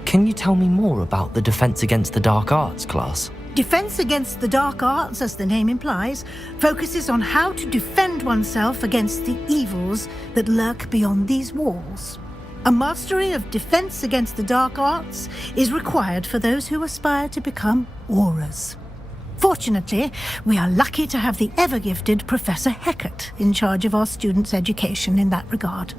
Can you tell me more about the Defense Against the Dark Arts class? Defense Against the Dark Arts, as the name implies, focuses on how to defend oneself against the evils that lurk beyond these walls. A mastery of Defense Against the Dark Arts is required for those who aspire to become auras. Fortunately, we are lucky to have the ever-gifted Professor Hecat in charge of our students' education in that regard.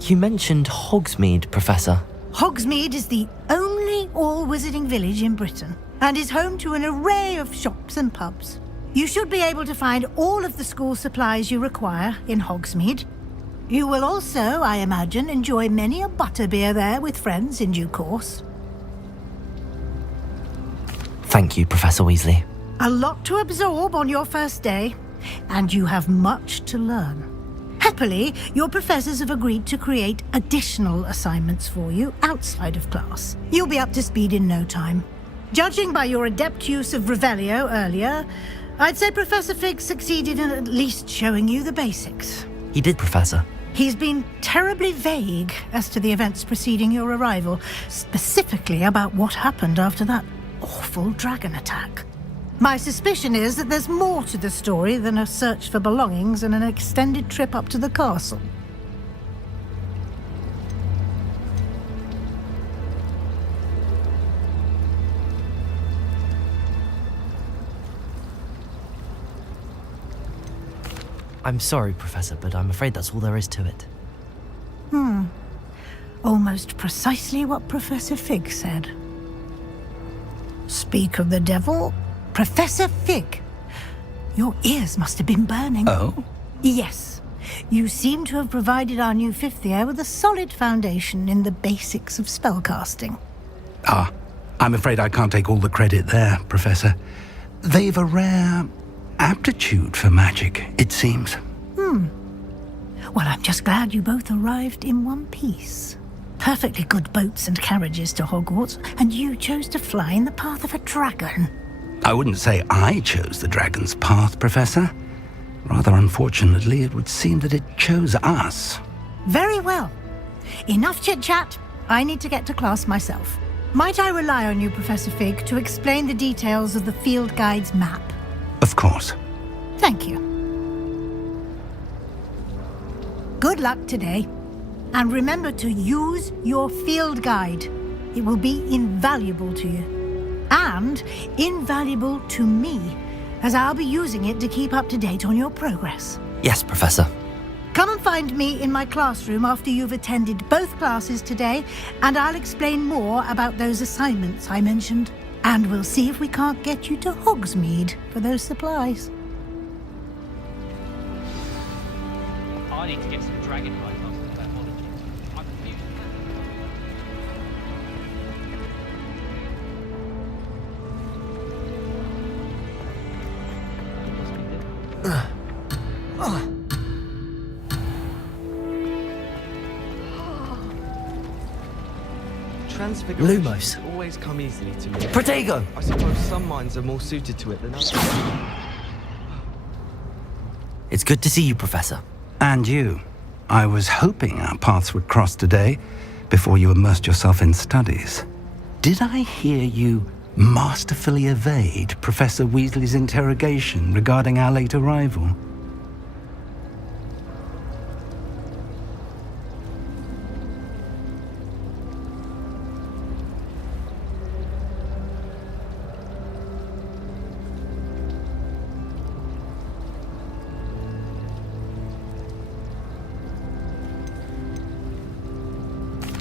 You mentioned Hogsmeade, Professor. Hogsmeade is the only all-wizarding village in Britain and is home to an array of shops and pubs. You should be able to find all of the school supplies you require in Hogsmeade. You will also, I imagine, enjoy many a butterbeer there with friends in due course. Thank you, Professor Weasley. A lot to absorb on your first day, and you have much to learn. Happily, your professors have agreed to create additional assignments for you outside of class. You'll be up to speed in no time. Judging by your adept use of Revelio earlier, I'd say Professor Fig succeeded in at least showing you the basics. He did, Professor. He's been terribly vague as to the events preceding your arrival, specifically about what happened after that awful dragon attack. My suspicion is that there's more to the story than a search for belongings and an extended trip up to the castle. I'm sorry, Professor, but I'm afraid that's all there is to it. Almost precisely what Professor Fig said. Speak of the devil, Professor Fig. Your ears must have been burning. Oh? Yes. You seem to have provided our new fifth year with a solid foundation in the basics of spellcasting. Ah, I'm afraid I can't take all the credit there, Professor. They've a rare aptitude for magic, it seems. Well, I'm just glad you both arrived in one piece. Perfectly good boats and carriages to Hogwarts, and you chose to fly in the path of a dragon. I wouldn't say I chose the dragon's path, Professor. Rather unfortunately, it would seem that it chose us. Very well. Enough chit-chat. I need to get to class myself. Might I rely on you, Professor Fig, to explain the details of the field guide's map? Of course. Thank you. Good luck today. And remember to use your field guide. It will be invaluable to you. And invaluable to me, as I'll be using it to keep up to date on your progress. Yes, Professor. Come and find me in my classroom after you've attended both classes today, and I'll explain more about those assignments I mentioned. And we'll see if we can't get you to Hogsmeade for those supplies. I need to get some dragon hide after that apology. I'm confused. Transfiguration Lumos. has always come easily to me. Protego! I suppose some minds are more suited to it than others. It's good to see you, Professor. And you. I was hoping our paths would cross today, before you immersed yourself in studies. Did I hear you masterfully evade Professor Weasley's interrogation regarding our late arrival?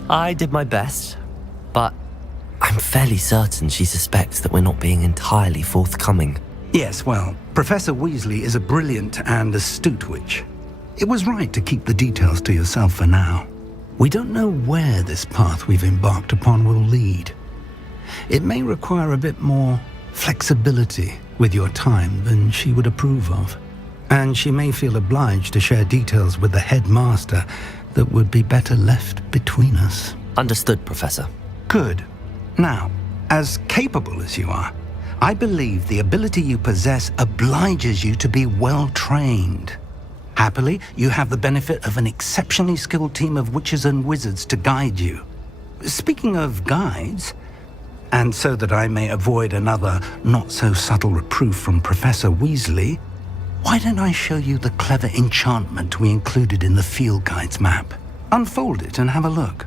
I did my best, but I'm fairly certain she suspects that we're not being entirely forthcoming. Yes, well, Professor Weasley is a brilliant and astute witch. It was right to keep the details to yourself for now. We don't know where this path we've embarked upon will lead. It may require a bit more flexibility with your time than she would approve of. And she may feel obliged to share details with the headmaster that would be better left between us. Understood, Professor. Good. Now, as capable as you are, I believe the ability you possess obliges you to be well trained. Happily, you have the benefit of an exceptionally skilled team of witches and wizards to guide you. Speaking of guides, and so that I may avoid another not-so-subtle reproof from Professor Weasley, why don't I show you the clever enchantment we included in the field guide's map? Unfold it and have a look.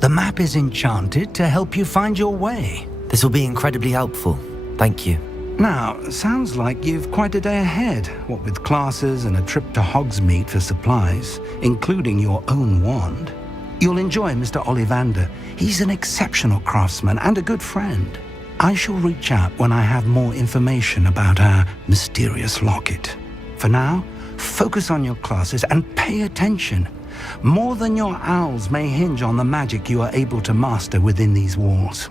The map is enchanted to help you find your way. This will be incredibly helpful. Thank you. Now, sounds like you've quite a day ahead, what with classes and a trip to Hogsmeade for supplies, including your own wand. You'll enjoy Mr. Ollivander. He's an exceptional craftsman and a good friend. I shall reach out when I have more information about our mysterious locket. For now, focus on your classes and pay attention. More than your owls may hinge on the magic you are able to master within these walls.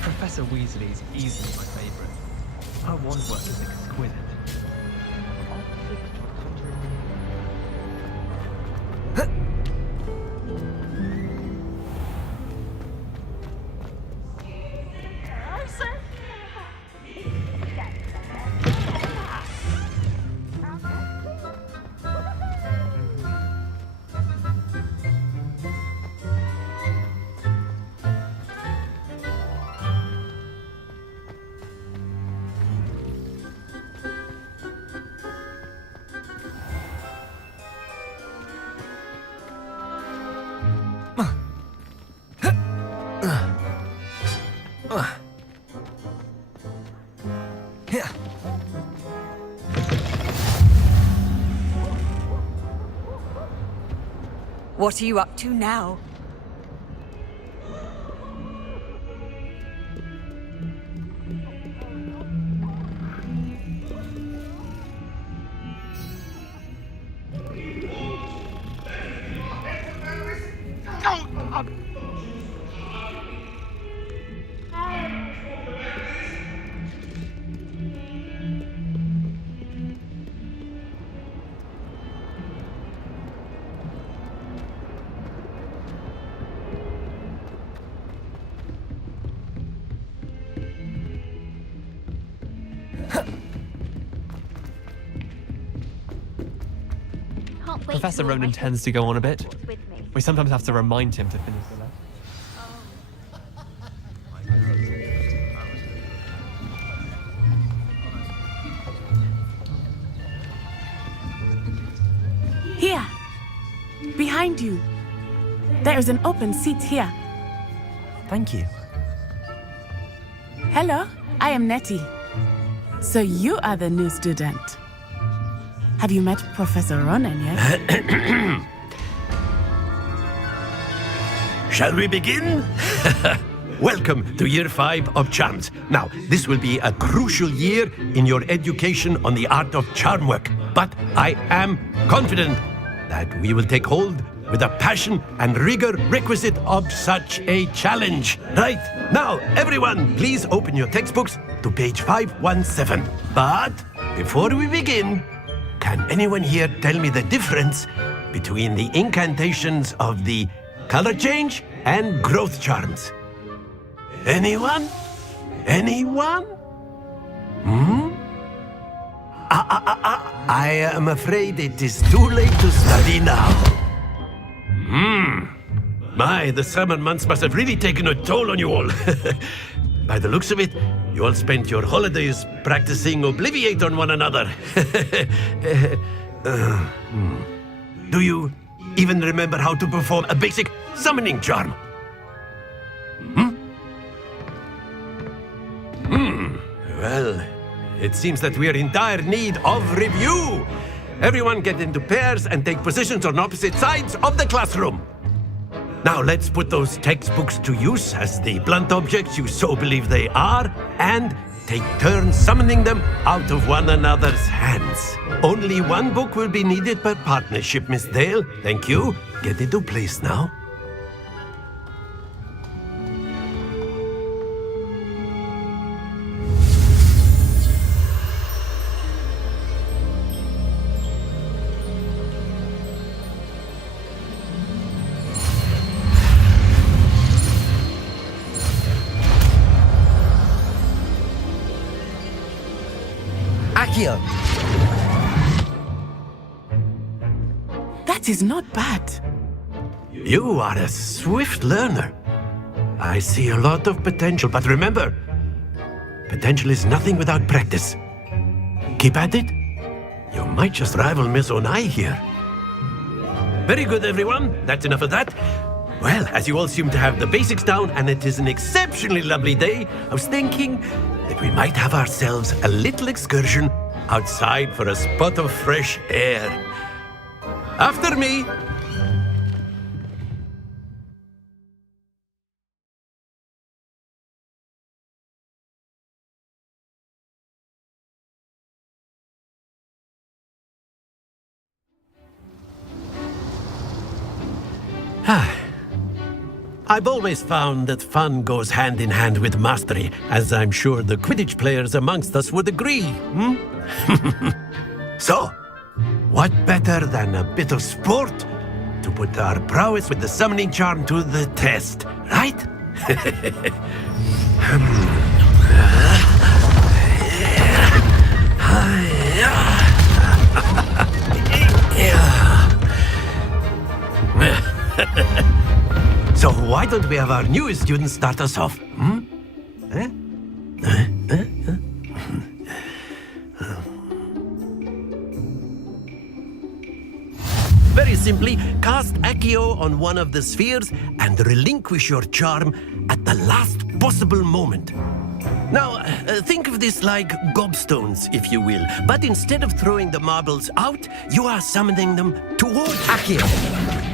Professor Weasley is easily my favourite. Her wand work is exquisite. What are you up to now? Professor Ronan tends to go on a bit. We sometimes have to remind him to finish the lesson. Here. Behind you. There is an open seat here. Thank you. Hello, I am Nettie. So you are the new student. Have you met Professor Ronan yet? Shall we begin? Welcome to Year 5 of Charms. Now, this will be a crucial year in your education on the art of charm work. But I am confident that we will take hold with the passion and rigor requisite of such a challenge. Right, now, everyone, please open your textbooks to page 517. But before we begin, can anyone here tell me the difference between the incantations of the color change and growth charms? Anyone? Anyone? I am afraid it is too late to study now. My, the summer months must have really taken a toll on you all. By the looks of it, you all spent your holidays practicing Obliviate on one another. Do you even remember how to perform a basic summoning charm? Well, it seems that we are in dire need of review. Everyone get into pairs and take positions on opposite sides of the classroom. Now let's put those textbooks to use as the blunt objects you so believe they are, and take turns summoning them out of one another's hands. Only one book will be needed per partnership, Miss Dale. Thank you. Get into place now. Accio! That is not bad. You are a swift learner. I see a lot of potential, but remember, potential is nothing without practice. Keep at it. You might just rival Miss Onai here. Very good, everyone. That's enough of that. Well, as you all seem to have the basics down, and it is an exceptionally lovely day, I was thinking that we might have ourselves a little excursion outside for a spot of fresh air. After me! I've always found that fun goes hand in hand with mastery, as I'm sure the Quidditch players amongst us would agree. So, what better than a bit of sport to put our prowess with the summoning charm to the test, right? So why don't we have our newest student start us off? Very simply, cast Accio on one of the spheres and relinquish your charm at the last possible moment. Now, think of this like gobstones, if you will, but instead of throwing the marbles out, you are summoning them toward Accio.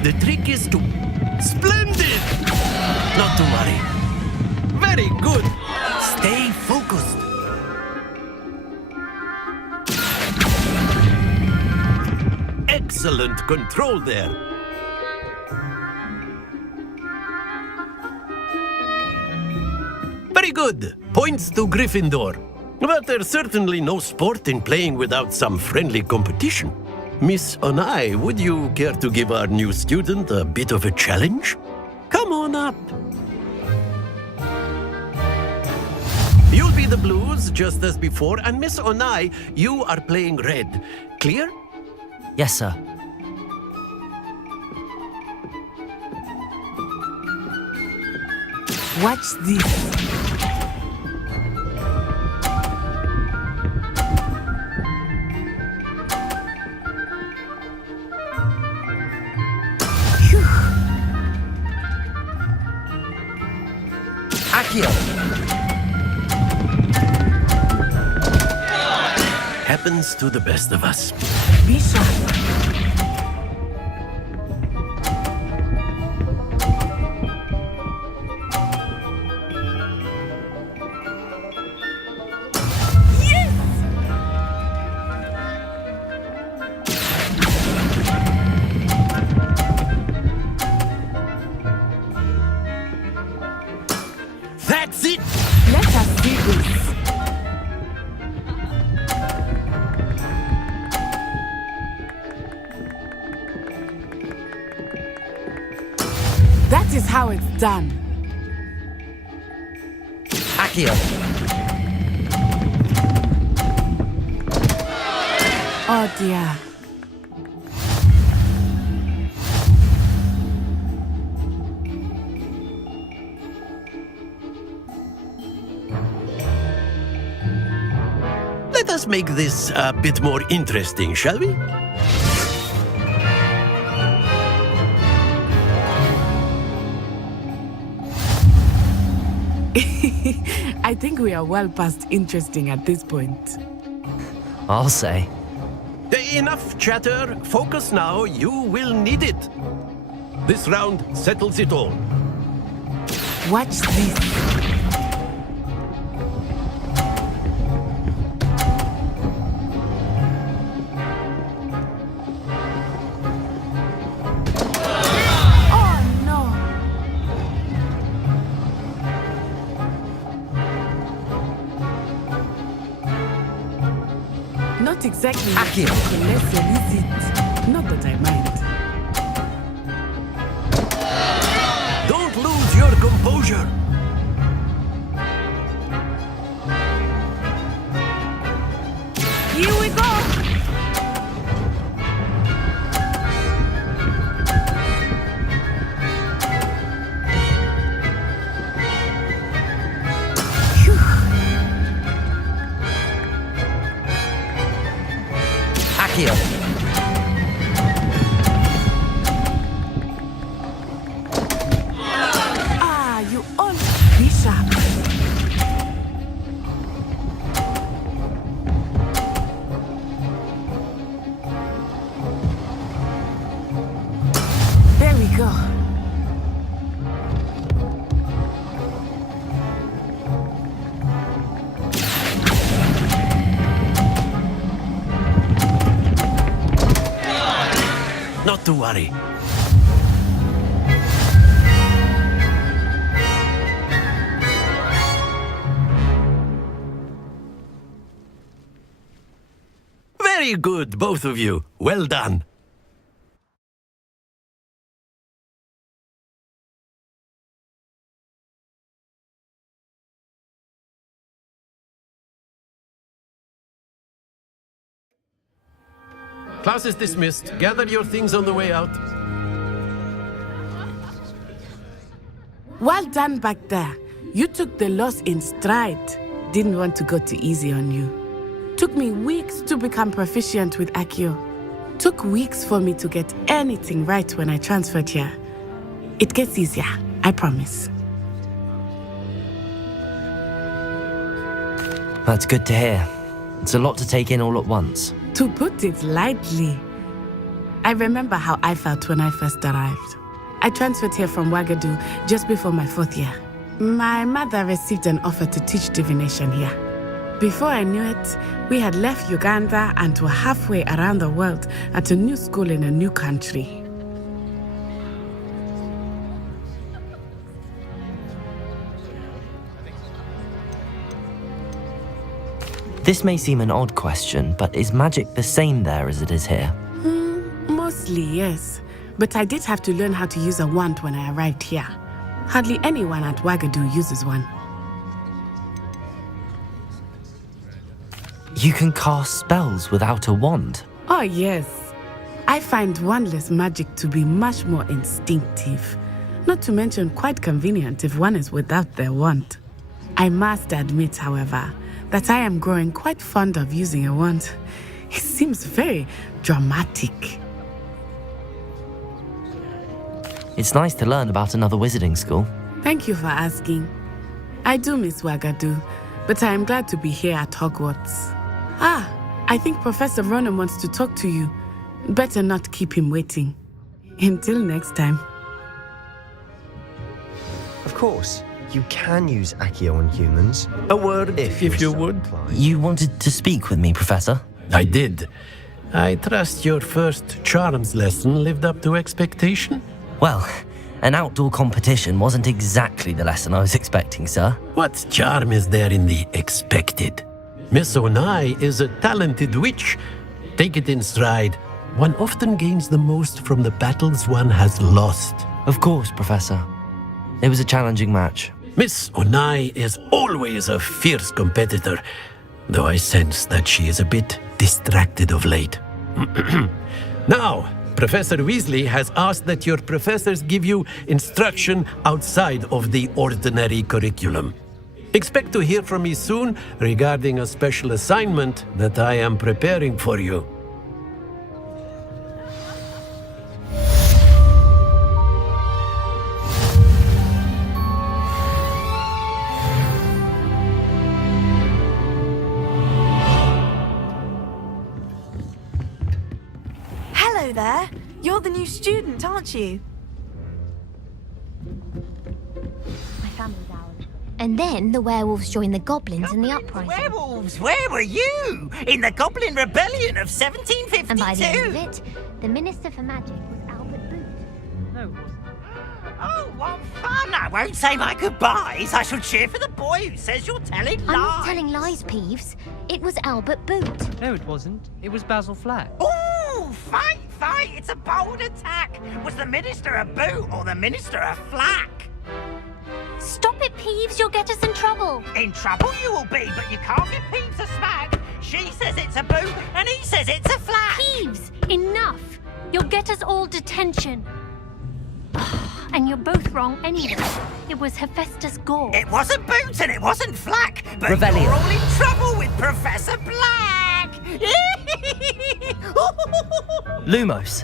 The trick is to... Splendid! Not to worry. Very good. Stay focused. Excellent control there. Very good. Points to Gryffindor. But there's certainly no sport in playing without some friendly competition. Miss Onai, would you care to give our new student a bit of a challenge? Come on up. You'll be the blues, just as before, and Miss Onai, you are playing red. Clear? Yes, sir. Watch this. Accio. Happens to the best of us. Be sharp. That's it! Let us see this. That is how it's done. Accio. Oh dear. Let us make this a bit more interesting, shall we? I think we are well past interesting at this point. I'll say. Enough chatter. Focus now. You will need it. This round settles it all. Watch this. Not exactly Accio. lesson, is it? Not that I mind. Don't lose your composure. Here we go! Accio. Ah, you all be sharp. to worry. Very good, both of you. Well done. Class is dismissed. Gather your things on the way out. Well done back there. You took the loss in stride. Didn't want to go too easy on you. Took me weeks to become proficient with Accio. Took weeks for me to get anything right when I transferred here. It gets easier, I promise. That's good to hear. It's a lot to take in all at once. To put it lightly, I remember how I felt when I first arrived. I transferred here from Ouagadougou just before my 4th year. My mother received an offer to teach divination here. Before I knew it, we had left Uganda and were halfway around the world at a new school in a new country. This may seem an odd question, but is magic the same there as it is here? Mostly, yes. But I did have to learn how to use a wand when I arrived here. Hardly anyone at Ouagadougou uses one. You can cast spells without a wand? Oh, yes. I find wandless magic to be much more instinctive. Not to mention quite convenient if one is without their wand. I must admit, however, that I am growing quite fond of using a wand. It seems very dramatic. It's nice to learn about another wizarding school. Thank you for asking. I do miss Ouagadougou, but I am glad to be here at Hogwarts. I think Professor Ronan wants to talk to you. Better not keep him waiting. Until next time. Of course, you can use Accio on humans. A word, if you would. You wanted to speak with me, Professor? I did. I trust your first charms lesson lived up to expectation? Well, an outdoor competition wasn't exactly the lesson I was expecting, sir. What charm is there in the expected? Miss Onai is a talented witch. Take it in stride. One often gains the most from the battles one has lost. Of course, Professor. It was a challenging match. Miss Onai is always a fierce competitor, though I sense that she is a bit distracted of late. Now, Professor Weasley has asked that your professors give you instruction outside of the ordinary curriculum. Expect to hear from me soon regarding a special assignment that I am preparing for you. Hello there. You're the new student, aren't you? My family's ours. And then the werewolves joined the goblins in the uprising. Werewolves? Where were you? In the Goblin Rebellion of 1752? And by the end of it, the Minister for Magic was Albert Boot. No. Oh, what fun! I won't say my goodbyes. I shall cheer for the boy who says you're telling lies. I'm not telling lies, Peeves. It was Albert Boot. No, it wasn't. It was Basil Flack. Ooh, fight! It's a bold attack. Was the Minister a boot or the Minister a flack? Stop it, Peeves. You'll get us in trouble. In trouble you will be, but you can't get Peeves a smack. She says it's a boot and he says it's a flack. Peeves, enough. You'll get us all detention. And you're both wrong anyway. It was Hephaestus Gore. It wasn't boot and it wasn't flack, but Revelio. You're all in trouble with Professor Black. Lumos.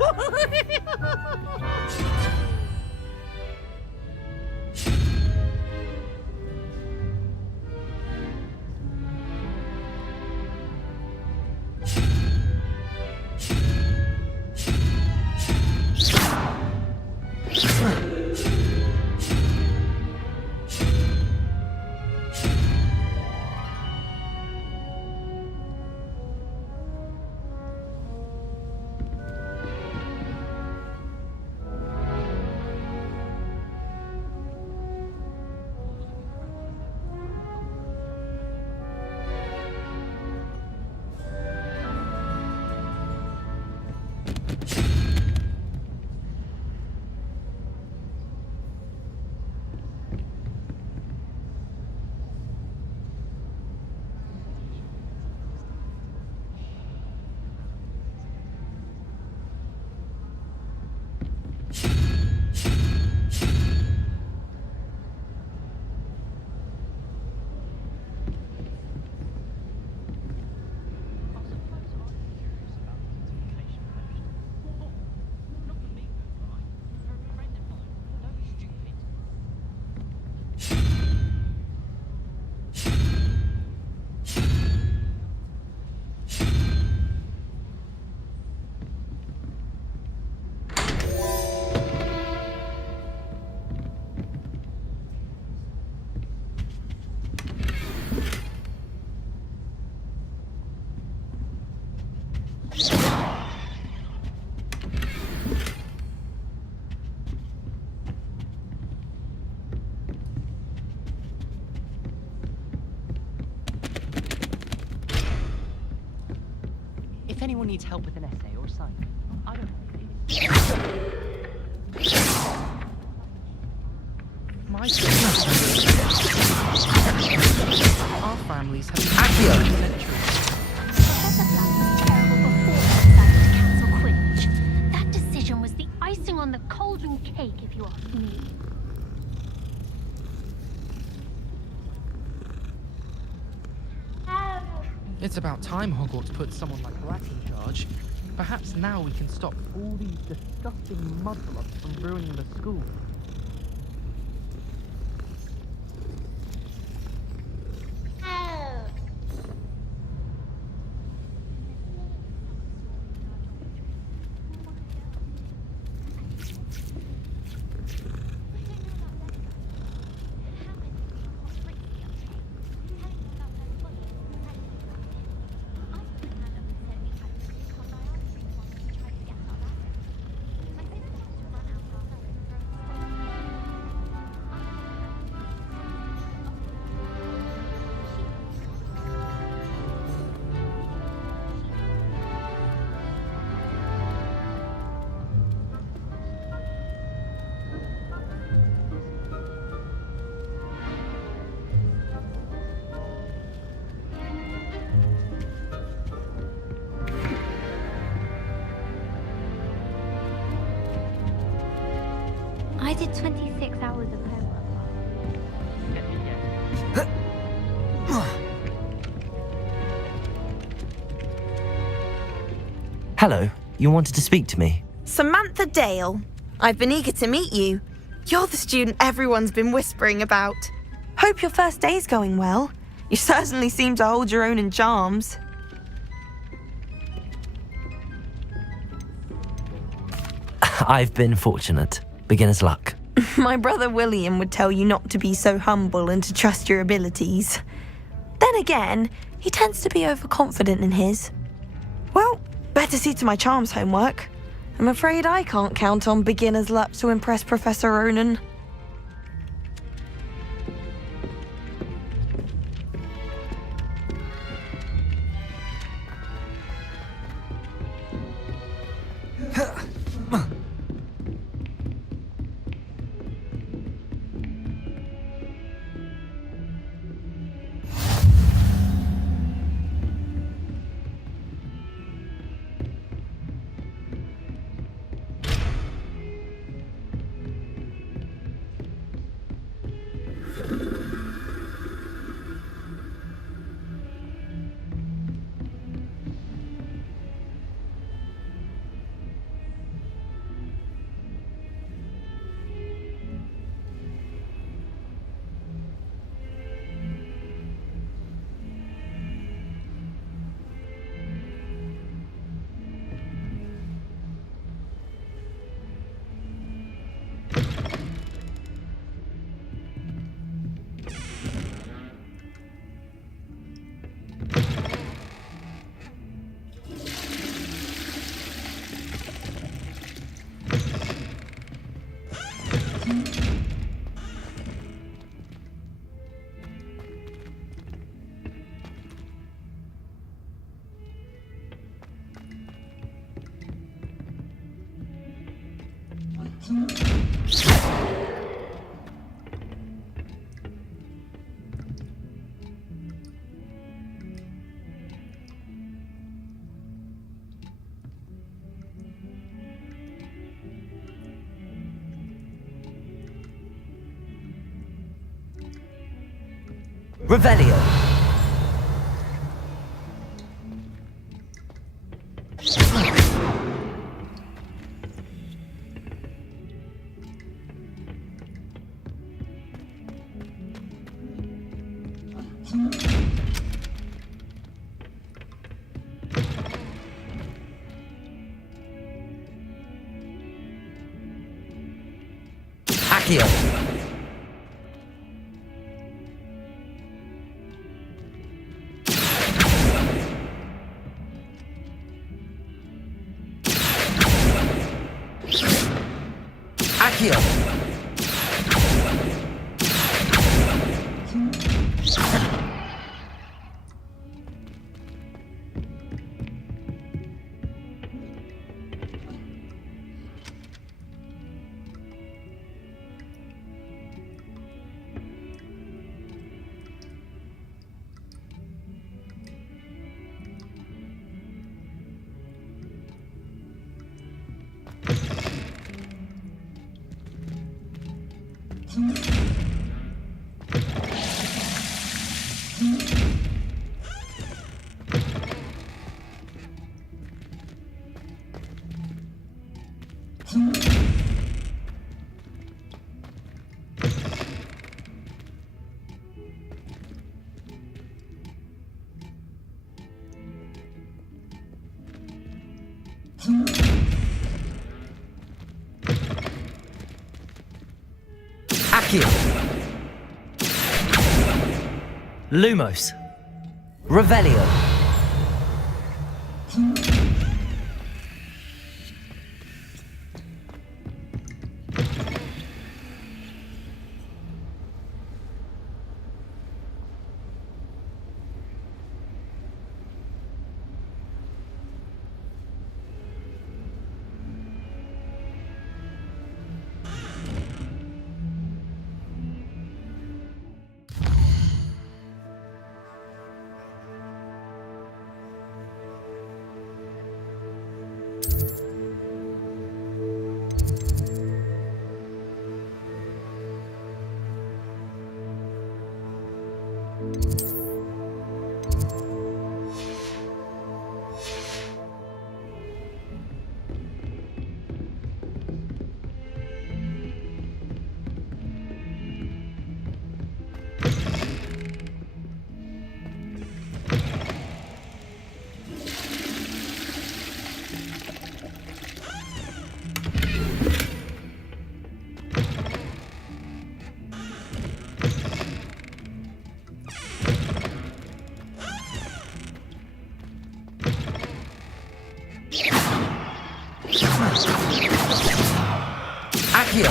If anyone needs help with an essay or assignment, I don't know. My our families have Accio! Professor Black was terrible before he decided to cancel Quidditch. That decision was the icing on the cauldron cake, if you ask me. It's about time Hogwarts put someone like Black in charge. Perhaps now we can stop all these disgusting mudblots from ruining the school. I did 26 hours of homework. Hello, you wanted to speak to me? Samantha Dale. I've been eager to meet you. You're the student everyone's been whispering about. Hope your first day's going well. You certainly seem to hold your own in charms. I've been fortunate. Beginner's luck. My brother William would tell you not to be so humble and to trust your abilities. Then again, he tends to be overconfident in his. Well, better see to my charms homework. I'm afraid I can't count on beginner's luck to impress Professor Ronan. Revelio. Accio. Accio. Accio. Lumos. Revelio. Accio.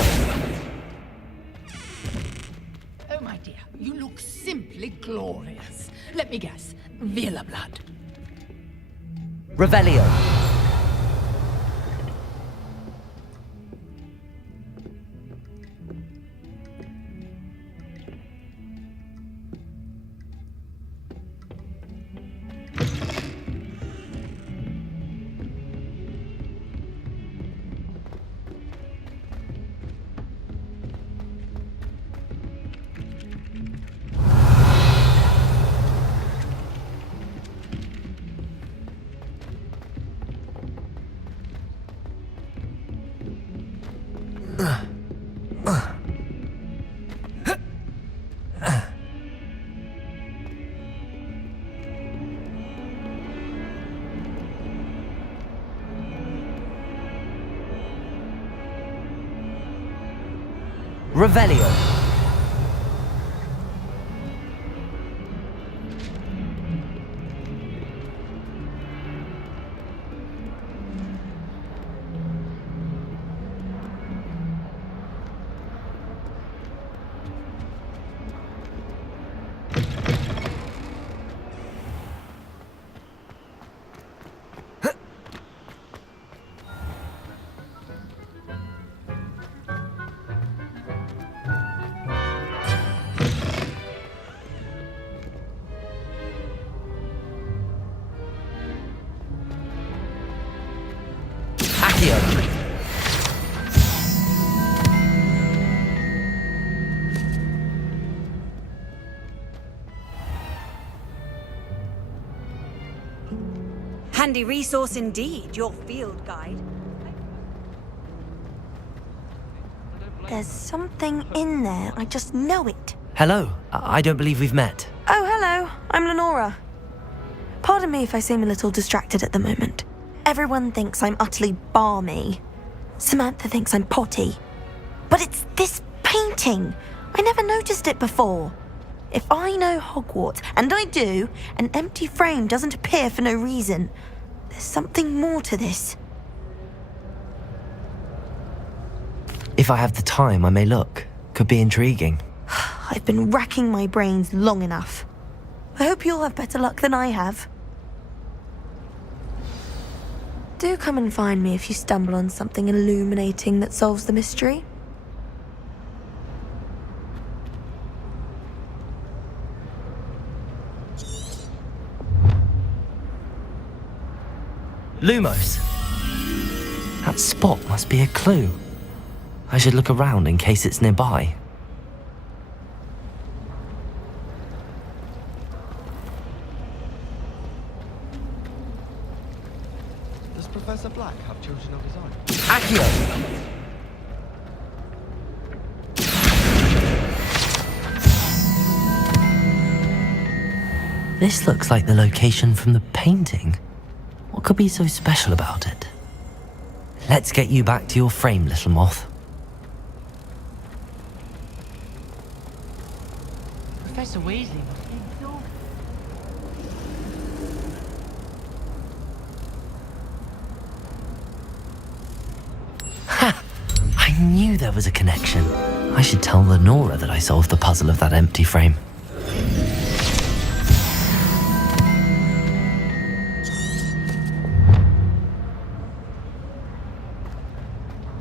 Oh, my dear, you look simply glorious. Let me guess, Vila blood. Revelio. Revelio. Accio. Handy resource indeed, your field guide. There's something in there. I just know it. Hello. I don't believe we've met. Oh, hello. I'm Lenora. Pardon me if I seem a little distracted at the moment. Everyone thinks I'm utterly balmy. Samantha thinks I'm potty. But it's this painting. I never noticed it before. If I know Hogwarts, and I do, an empty frame doesn't appear for no reason. There's something more to this. If I have the time, I may look. Could be intriguing. I've been racking my brains long enough. I hope you'll have better luck than I have. Do come and find me if you stumble on something illuminating that solves the mystery. Lumos. That spot must be a clue. I should look around in case it's nearby. Professor Black have children of his own? Accio! This looks like the location from the painting. What could be so special about it? Let's get you back to your frame, little moth. Professor Weasley must be exhausted. Ha! I knew there was a connection. I should tell Lenora that I solved the puzzle of that empty frame.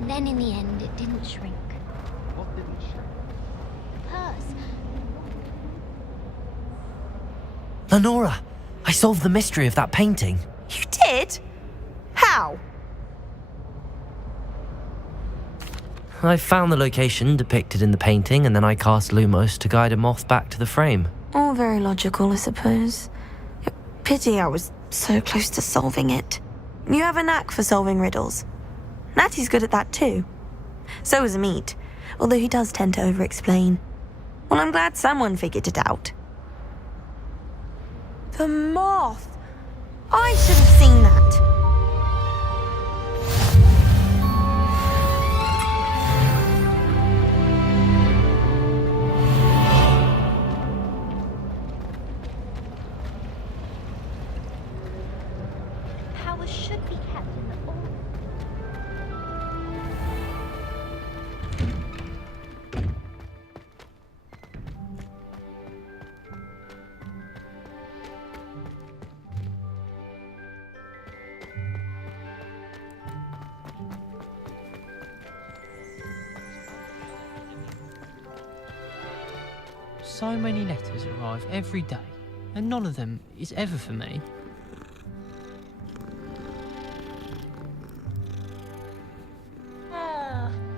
Then in the end, it didn't shrink. What didn't shrink? Purse. Lenora, I solved the mystery of that painting. You did? How? I found the location depicted in the painting, and then I cast Lumos to guide a moth back to the frame. All very logical, I suppose. Pity I was so close to solving it. You have a knack for solving riddles. Natty's good at that too. So is Amit, although he does tend to over-explain. Well, I'm glad someone figured it out. The moth! I should have seen that. Power should be kept in the order. So many letters arrive every day, and none of them is ever for me.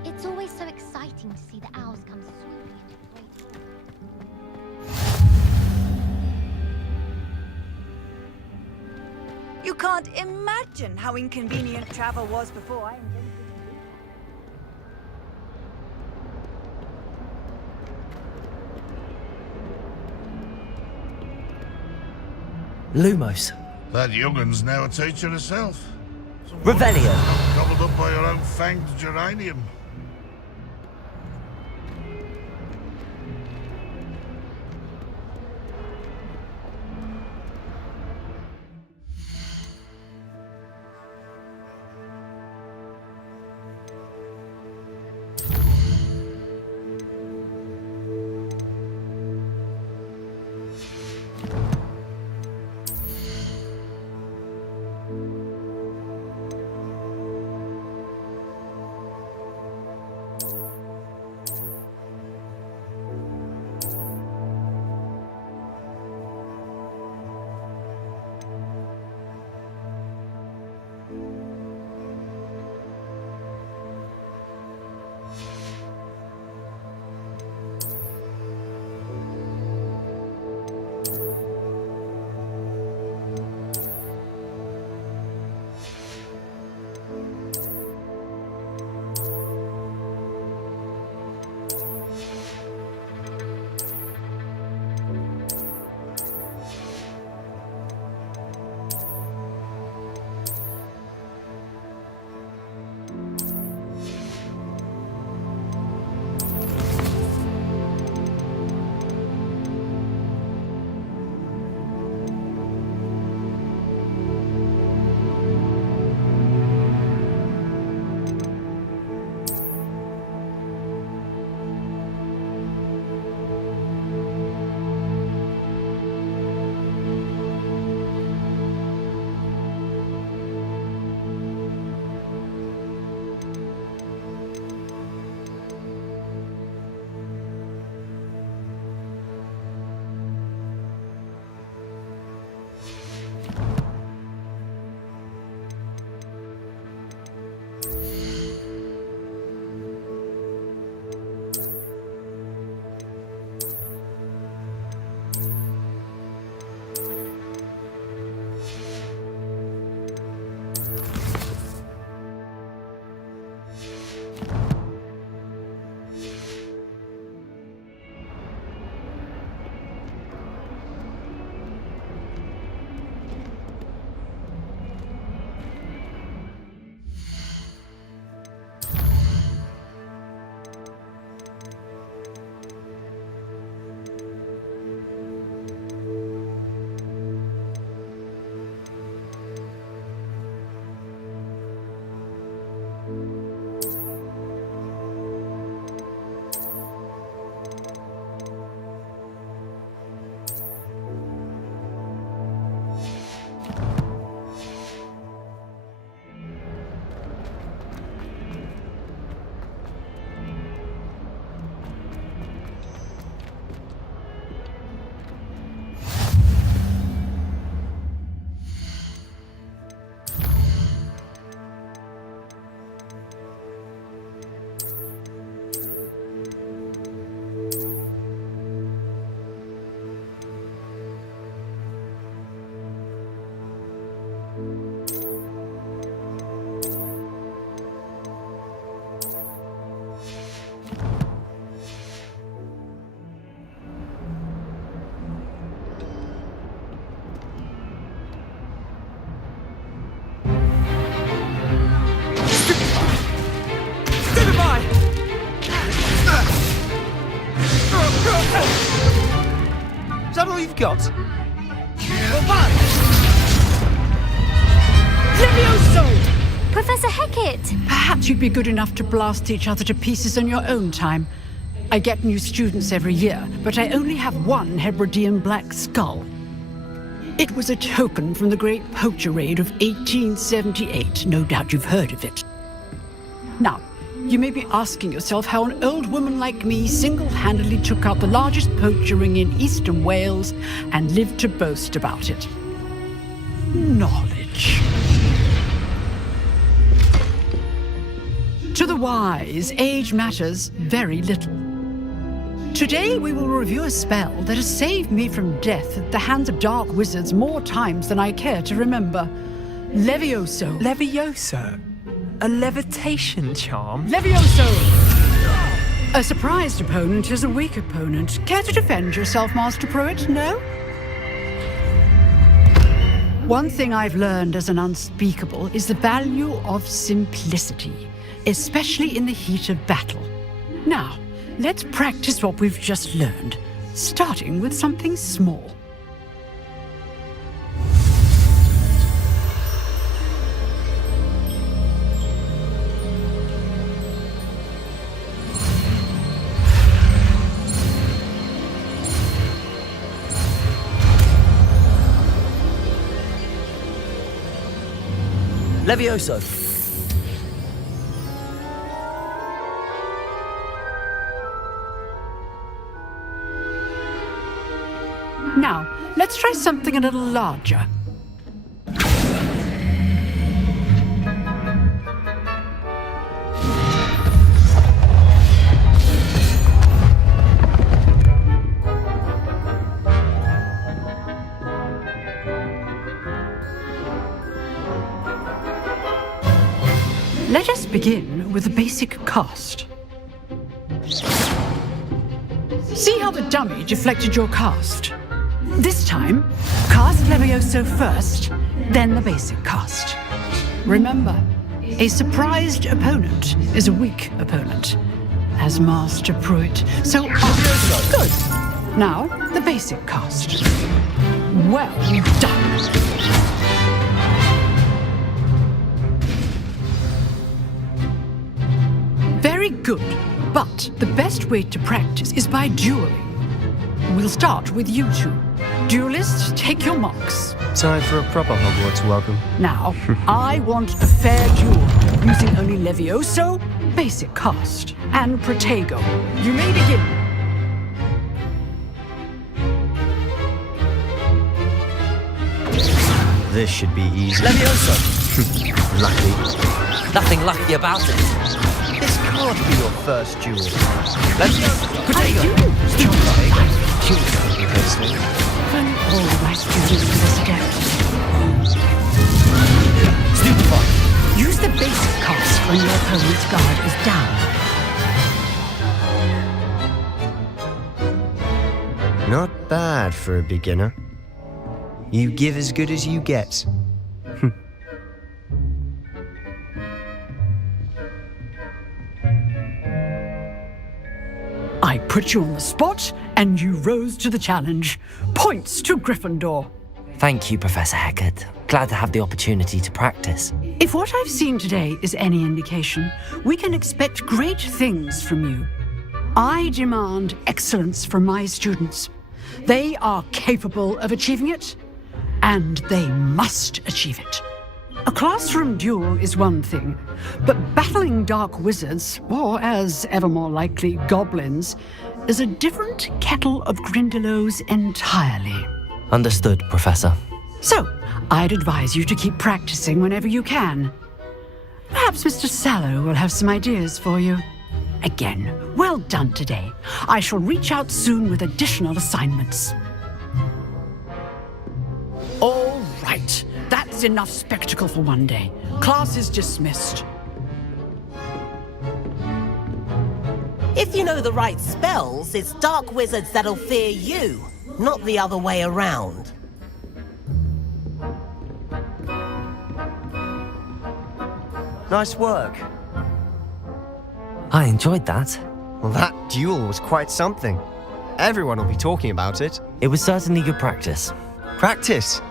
It's always so exciting to see the owls come swooping into the great hall. You can't imagine how inconvenient travel was before I invented Lumos. That young'un's now a teacher herself. Revelio. Gobbled up by her own fanged geranium. got? Levioso! Professor Hecat! Perhaps you'd be good enough to blast each other to pieces in your own time. I get new students every year, but I only have one Hebridean black skull. It was a token from the Great Poacher Raid of 1878. No doubt you've heard of it. Now, you may be asking yourself how an old woman like me single-handedly took out the largest poacher ring in eastern Wales and lived to boast about it. Knowledge. To the wise, age matters very little. Today we will review a spell that has saved me from death at the hands of dark wizards more times than I care to remember. Levioso. Levioso? A levitation charm? Levioso! A surprised opponent is a weak opponent. Care to defend yourself, Master Pruitt? No? One thing I've learned as an unspeakable is the value of simplicity, especially in the heat of battle. Now, let's practice what we've just learned, starting with something small. Levioso. Now, let's try something a little larger. Let us begin with the basic cast. See how the dummy deflected your cast? This time, cast Levioso first, then the basic cast. Remember, a surprised opponent is a weak opponent, as Master Pruitt. So, good. Now, the basic cast. Well done. Very good, but the best way to practice is by dueling. We'll start with you two. Duelists, take your marks. Time for a proper Hogwarts welcome. Now, I want a fair duel, using only Levioso, basic cast, and Protego. You may begin. This should be easy. Levioso. Lucky. Nothing lucky about it. This can't be your first duel. Levioso. Protego. Personally. All my students for this again. Stupefy. Use the basic cast when your opponent's guard is down. Not bad for a beginner. You give as good as you get. I put you on the spot, and you rose to the challenge. Points to Gryffindor. Thank you, Professor Hecat. Glad to have the opportunity to practice. If what I've seen today is any indication, we can expect great things from you. I demand excellence from my students. They are capable of achieving it, and they must achieve it. A classroom duel is one thing, but battling dark wizards, or as ever more likely, goblins, is a different kettle of Grindylows entirely. Understood, Professor. So, I'd advise you to keep practicing whenever you can. Perhaps Mr. Sallow will have some ideas for you. Again, well done today. I shall reach out soon with additional assignments. All right. That's enough spectacle for one day. Class is dismissed. If you know the right spells, it's dark wizards that'll fear you, not the other way around. Nice work. I enjoyed that. Well, that duel was quite something. Everyone will be talking about it. It was certainly good practice. Practice?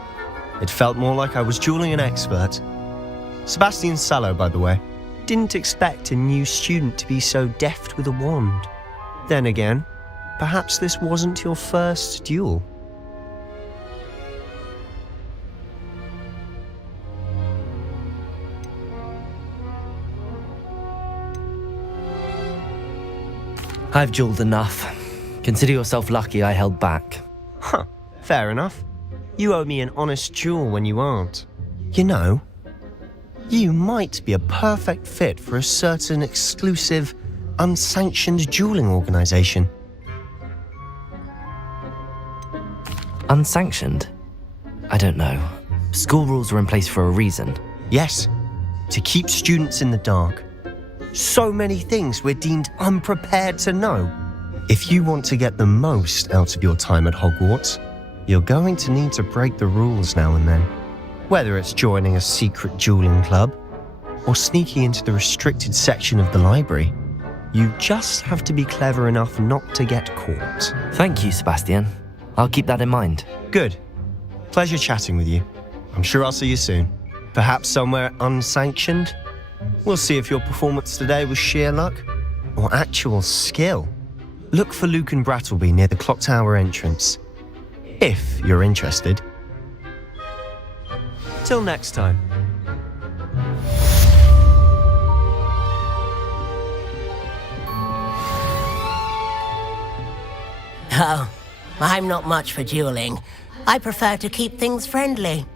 It felt more like I was dueling an expert. Sebastian Sallow, by the way. Didn't expect a new student to be so deft with a wand. Then again, perhaps this wasn't your first duel. I've dueled enough. Consider yourself lucky I held back. Huh, fair enough. You owe me an honest duel when you aren't. You know, you might be a perfect fit for a certain exclusive, unsanctioned dueling organization. Unsanctioned? I don't know. School rules are in place for a reason. Yes, to keep students in the dark. So many things we're deemed unprepared to know. If you want to get the most out of your time at Hogwarts, you're going to need to break the rules now and then. Whether it's joining a secret dueling club or sneaking into the restricted section of the library, you just have to be clever enough not to get caught. Thank you, Sebastian. I'll keep that in mind. Good. Pleasure chatting with you. I'm sure I'll see you soon. Perhaps somewhere unsanctioned? We'll see if your performance today was sheer luck or actual skill. Look for Luke and Brattleby near the clock tower entrance, if you're interested. Till next time. Oh, I'm not much for dueling. I prefer to keep things friendly.